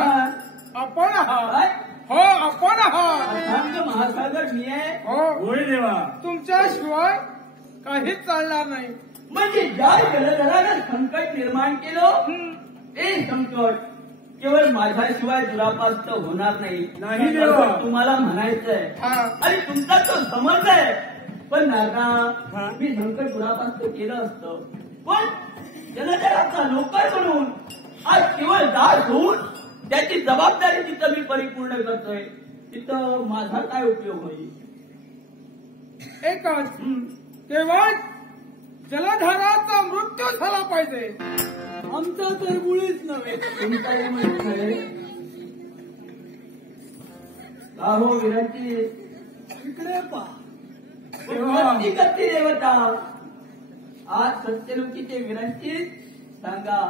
आपण आहात. काय? हो आपण आहात. अथांग महासागर मी आहे. हो होय देवा. तुमच्याशिवाय काहीच चालणार नाही. म्हणजे ज्या जलधरानं संकट निर्माण केलं ते संकट केवळ माझ्याशिवाय दुरापास्त होणार नाही. नाही देवा. असं तुम्हाला म्हणायचंय. हा. आणि तुमचा तो समज आहे. पण नाना मी संकट दुरापास्त केलं असतं, पण जलधराचा नोकर म्हणून आज केवळ दास होऊन त्याची जबाबदारी जिथं मी परिपूर्ण करतोय तिथं माझा काय उपयोग होईल? एकच केवळ जलधाराचा मृत्यू झाला पाहिजे. आमचा तर मुळीच नव्हे. तुमचा म्हणत नाही. अहो विरांची इकडे पहा. गती देवता आज सत्यलोकीचे विरांची सांगा.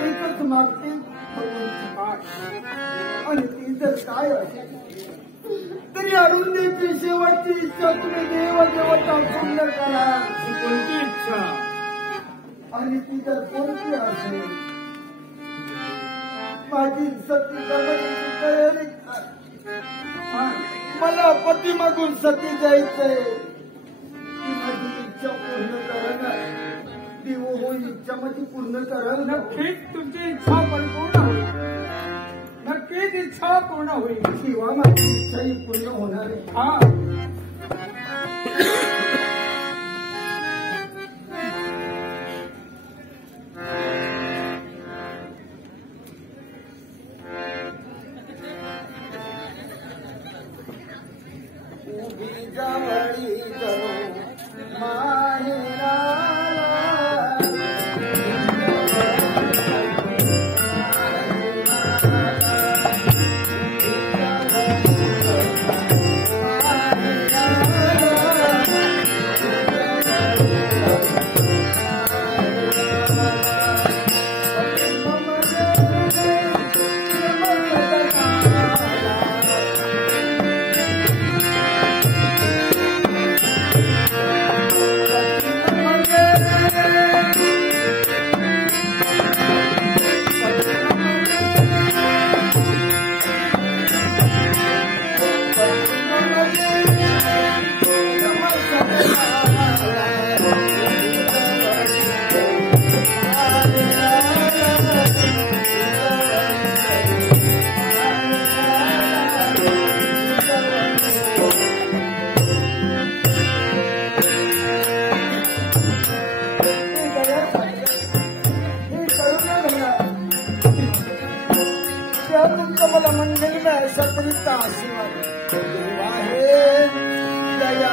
एकच मागते आणि ती जर काय असेल तरी अरुंधतीची शेवटची इच्छा तुम्ही देव देवता पूर्ण करा. कोणती इच्छा? आणि ती जर कोणती असेल माझी सती करण्याची तयारी करा. मला पती मागून सती जायचंय. ती माझी इच्छा पूर्ण करा. देव हो इच्छा माझी पूर्ण करा. नक्कीच तुमची इच्छा परिपूर्ण होईल. नक्कीच इच्छा पूर्ण होईल. शिवा माझी इच्छा ही पूर्ण होणार आहे. हा उभी जवळी जाऊ माहेरा मला मंगल में सत्रिता आशीर्वाद देवा हे दया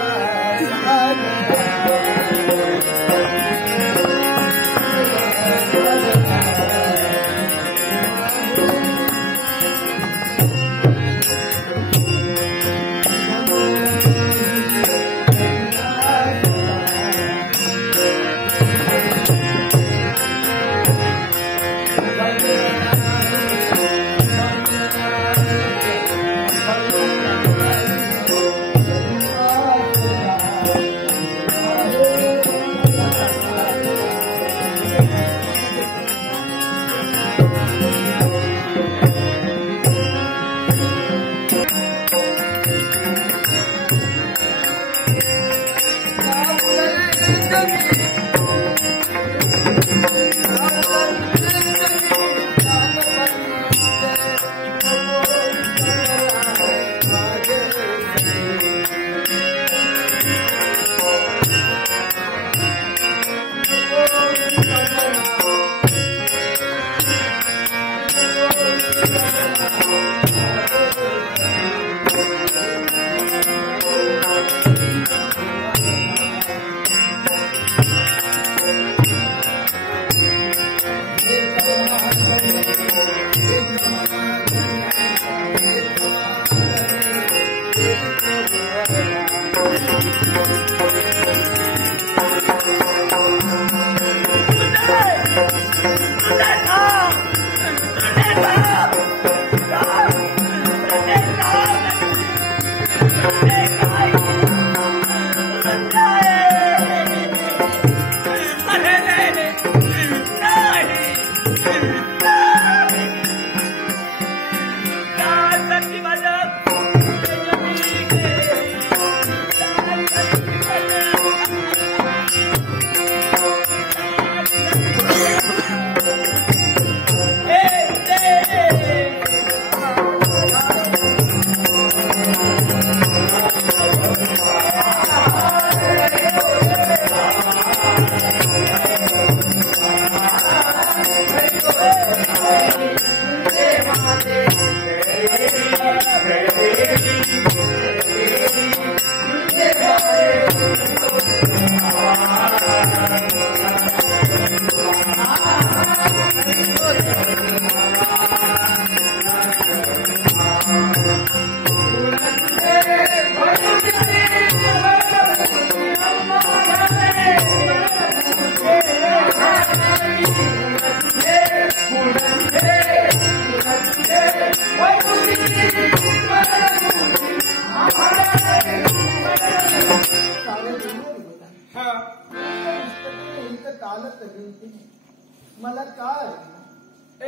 मला काय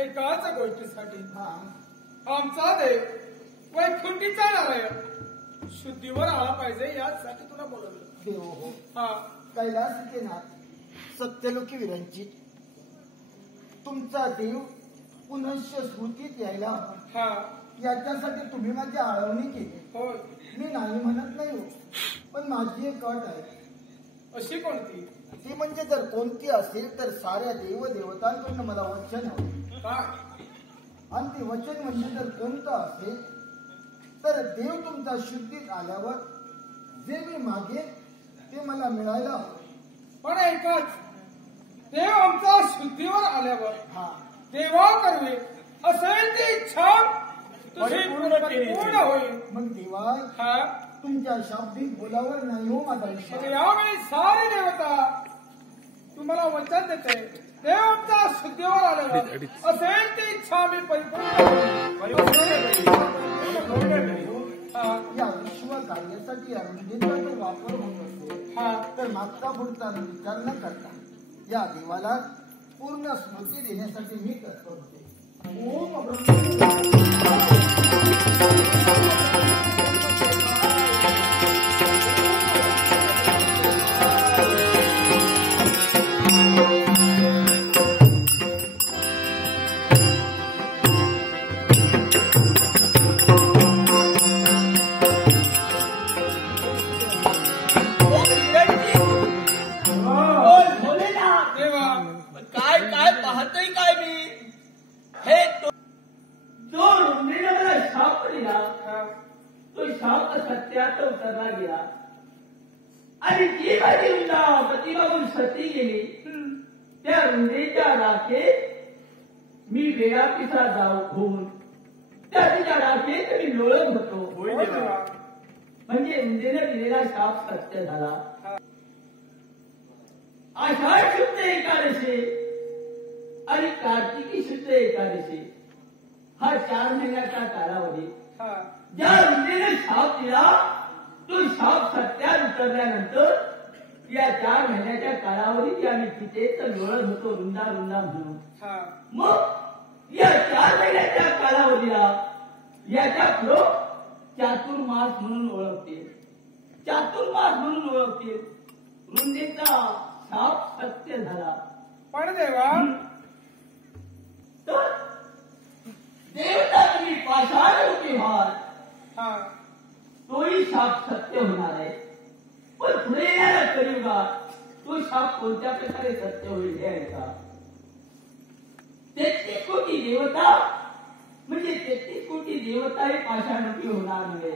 एकाच गोष्टीसाठी हा आमचा देव वैकुंठीचा नारायण शुद्धीवर आला पाहिजे यासाठी तुला बोलवलं. देव हो हा कैलासनाथ सत्यलोकी विरंचित तुमचा देव पुनश्च स्मृतीत यायला हा याच्यासाठी तुम्ही माझी आळवणी केली. होय. मी नाही म्हणत नाही हो, पण माझी एक अट आहे. अशी कोणती? ती म्हणजे जर कोणती असेल तर साऱ्या देवदेवतांकडून मला वचन हवं. काय? आणि ते वचन म्हणजे जर कोणतं असेल तर देव तुमचा शुद्धीत आल्यावर जे मी मागेन ते मला मिळायला हवं. पण एकच, देव आमचा शुद्धीवर आल्यावर हा देवा करवे असेल ती इच्छा तुझी पूर्ण होईल. मग देवा हा तुमच्या शाब्दिक बोलावर नाही हो माझा मग विश्वास. यावेळी सारी देवता तुम्हाला वचन देते, देव आमचा शुद्धीवर आल्यावर असेल ती इच्छा मी या विश्व कार्यासाठी अरुंधतीचा जर वापर होत असेल तर मागचा पुढचा विचार न करता या देवाला पूर्ण स्मृती देण्यासाठी मी तत्पर होते. ओम देवा काय काय पाहतोय काय मी हे जो रुंदीने मला शाप दिला तो शाप सत्यात उतरला गेला आणि जी माझी रुंदा प्रतिभागून सती गेली त्या रुंदेच्या राखेत मी वेळा पिसा जाऊ होऊन त्या तिच्या राखेत मी लोळत होतो. म्हणजे रुंदेने दिलेला शाप सत्य झाला. आषाढ शुद्ध एकादशी आणि कार्तिकी शुद्ध एकादशी हा 4 महिन्याचा कालावधी ज्या रुंदीने शाप दिला तो शाप सत्यात उतरल्यानंतर या 4 महिन्याच्या कालावधीत आम्ही तिथेच लोळत होतो रुंदा रुंदा म्हणून. मग या 4 महिन्याच्या कालावधीला याच्या लोक चातुर्मास म्हणून ओळखतील. चातुर्मास म्हणून ओळखतील. रुंदीचा शाप सत्य झाला. पण देवा तर देवता तुम्ही पाषाण रूपी व्हाल तोही शाप सत्य होणार आहे. पण पुढे येणाऱ्या कलियुगात तो शाप कोणत्या प्रकारे सत्य होईल हे ऐका. 33 कोटी देवता म्हणजे 33 कोटी देवता हे पाषाण रूपी होणार नाही.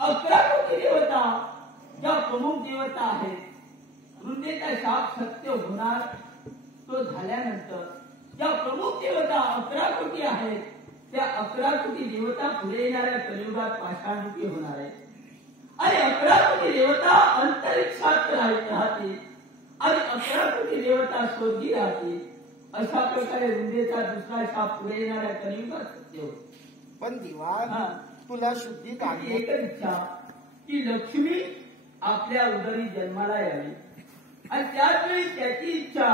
11 कोटी देवता ज्या प्रमुख देवता आहेत रुंदेचा शाप सत्य होणार. तो झाल्यानंतर ज्या प्रमुख देवता 11 कोटी आहेत त्या 11 कोटी देवता पुढे येणाऱ्या कलियुगात पाषाणरूपी होणार आहे. आणि 11 कोटी देवता अंतरिक्षात राहते आणि 11 कोटी देवता स्वर्गी राहते. अशा प्रकारे रुंदेचा दुसरा शाप पुढे येणाऱ्या कलियुगात सत्य होतो. पण दिवाण हा. तुला शुद्धी त्याची काय एकच इच्छा की लक्ष्मी आपल्या उदरी जन्माला यावी आणि त्याच वेळी त्याची इच्छा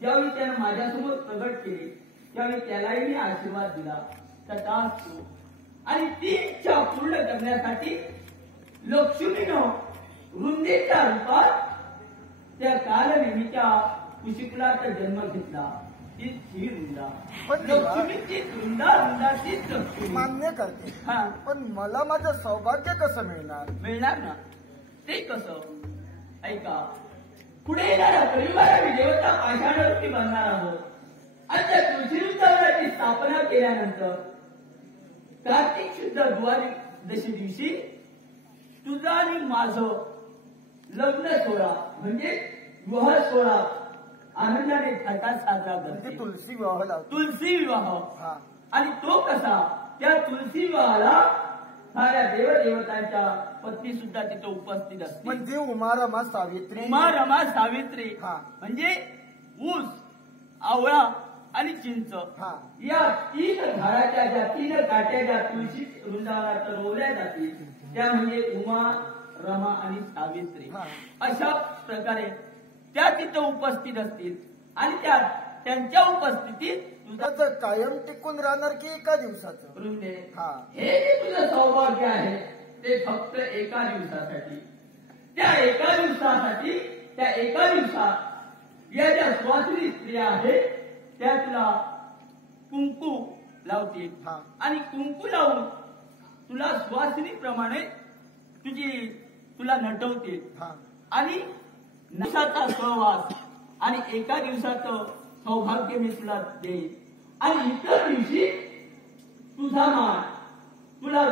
ज्यावेळी त्यानं माझ्यासमोर प्रगट केली त्यावेळी त्यालाही मी आशीर्वाद दिला तथास्तु. आणि ती इच्छा पूर्ण करण्यासाठी लक्ष्मीनं वृंदेच्या रूपात त्या कालनेमीच्या कुशिकुलाचा जन्म घेतला. तीच ही वृंदा. पण लक्ष्मीची वृंदा तीच लक्ष्मी. मान्य करते, हा पण मला माझं सौभाग्य कसं मिळणार? मिळणार ना. ते कसं? ऐका, पुढे येणाऱ्या परिवारा मी देवता पाषाणावरती बांधणार आहोत आणि त्या तुळशीवृंदावनाची स्थापना केल्यानंतर कार्तिक शुद्ध द्वादशी दिवशी तुझं आणि माझं लग्न सोहळा म्हणजे विवाह सोहळा आनंदाने थाटात साजरा म्हणजे करते. तुलसी विवाह लावतो. तुलसी विवाह. हा. आणि तो कसा? त्या तुलसी विवाहाला साऱ्या देवदेवतांच्या पत्नी सुद्धा तिथे उपस्थित असते. म्हणजे उमा रमा सावित्री. उमा रमा सावित्री हा. म्हणजे ऊस, आवळा आणि चिंच हा. या 3 झाडाच्या ज्या 3 काट्या ज्या तुळशी वृंदावनात रोवल्या जातील त्या म्हणजे उमा रमा आणि सावित्री. हा. अशा प्रकारे त्या तिथं उपस्थित असतील आणि त्यांच्या उपस्थितीत तुझा त्याचं कायम टिकून राहणार की एका दिवसाचं? वृंदे, हा. हे जे तुझं सौभाग्य आहे ते फक्त एका दिवसासाठी. त्या एका दिवसात या ज्या स्वात्री स्त्रिया आहेत त्या तुला कुंकू लावतील हा. आणि कुंकू लावून तुला सुवासिनीप्रमाणे तुला नटवतील हा. आणि दिवसाचा सहवास आणि एका दिवसाचं सौभाग्य मी तुला देईन आणि इतर दिवशी तुझा मान तुला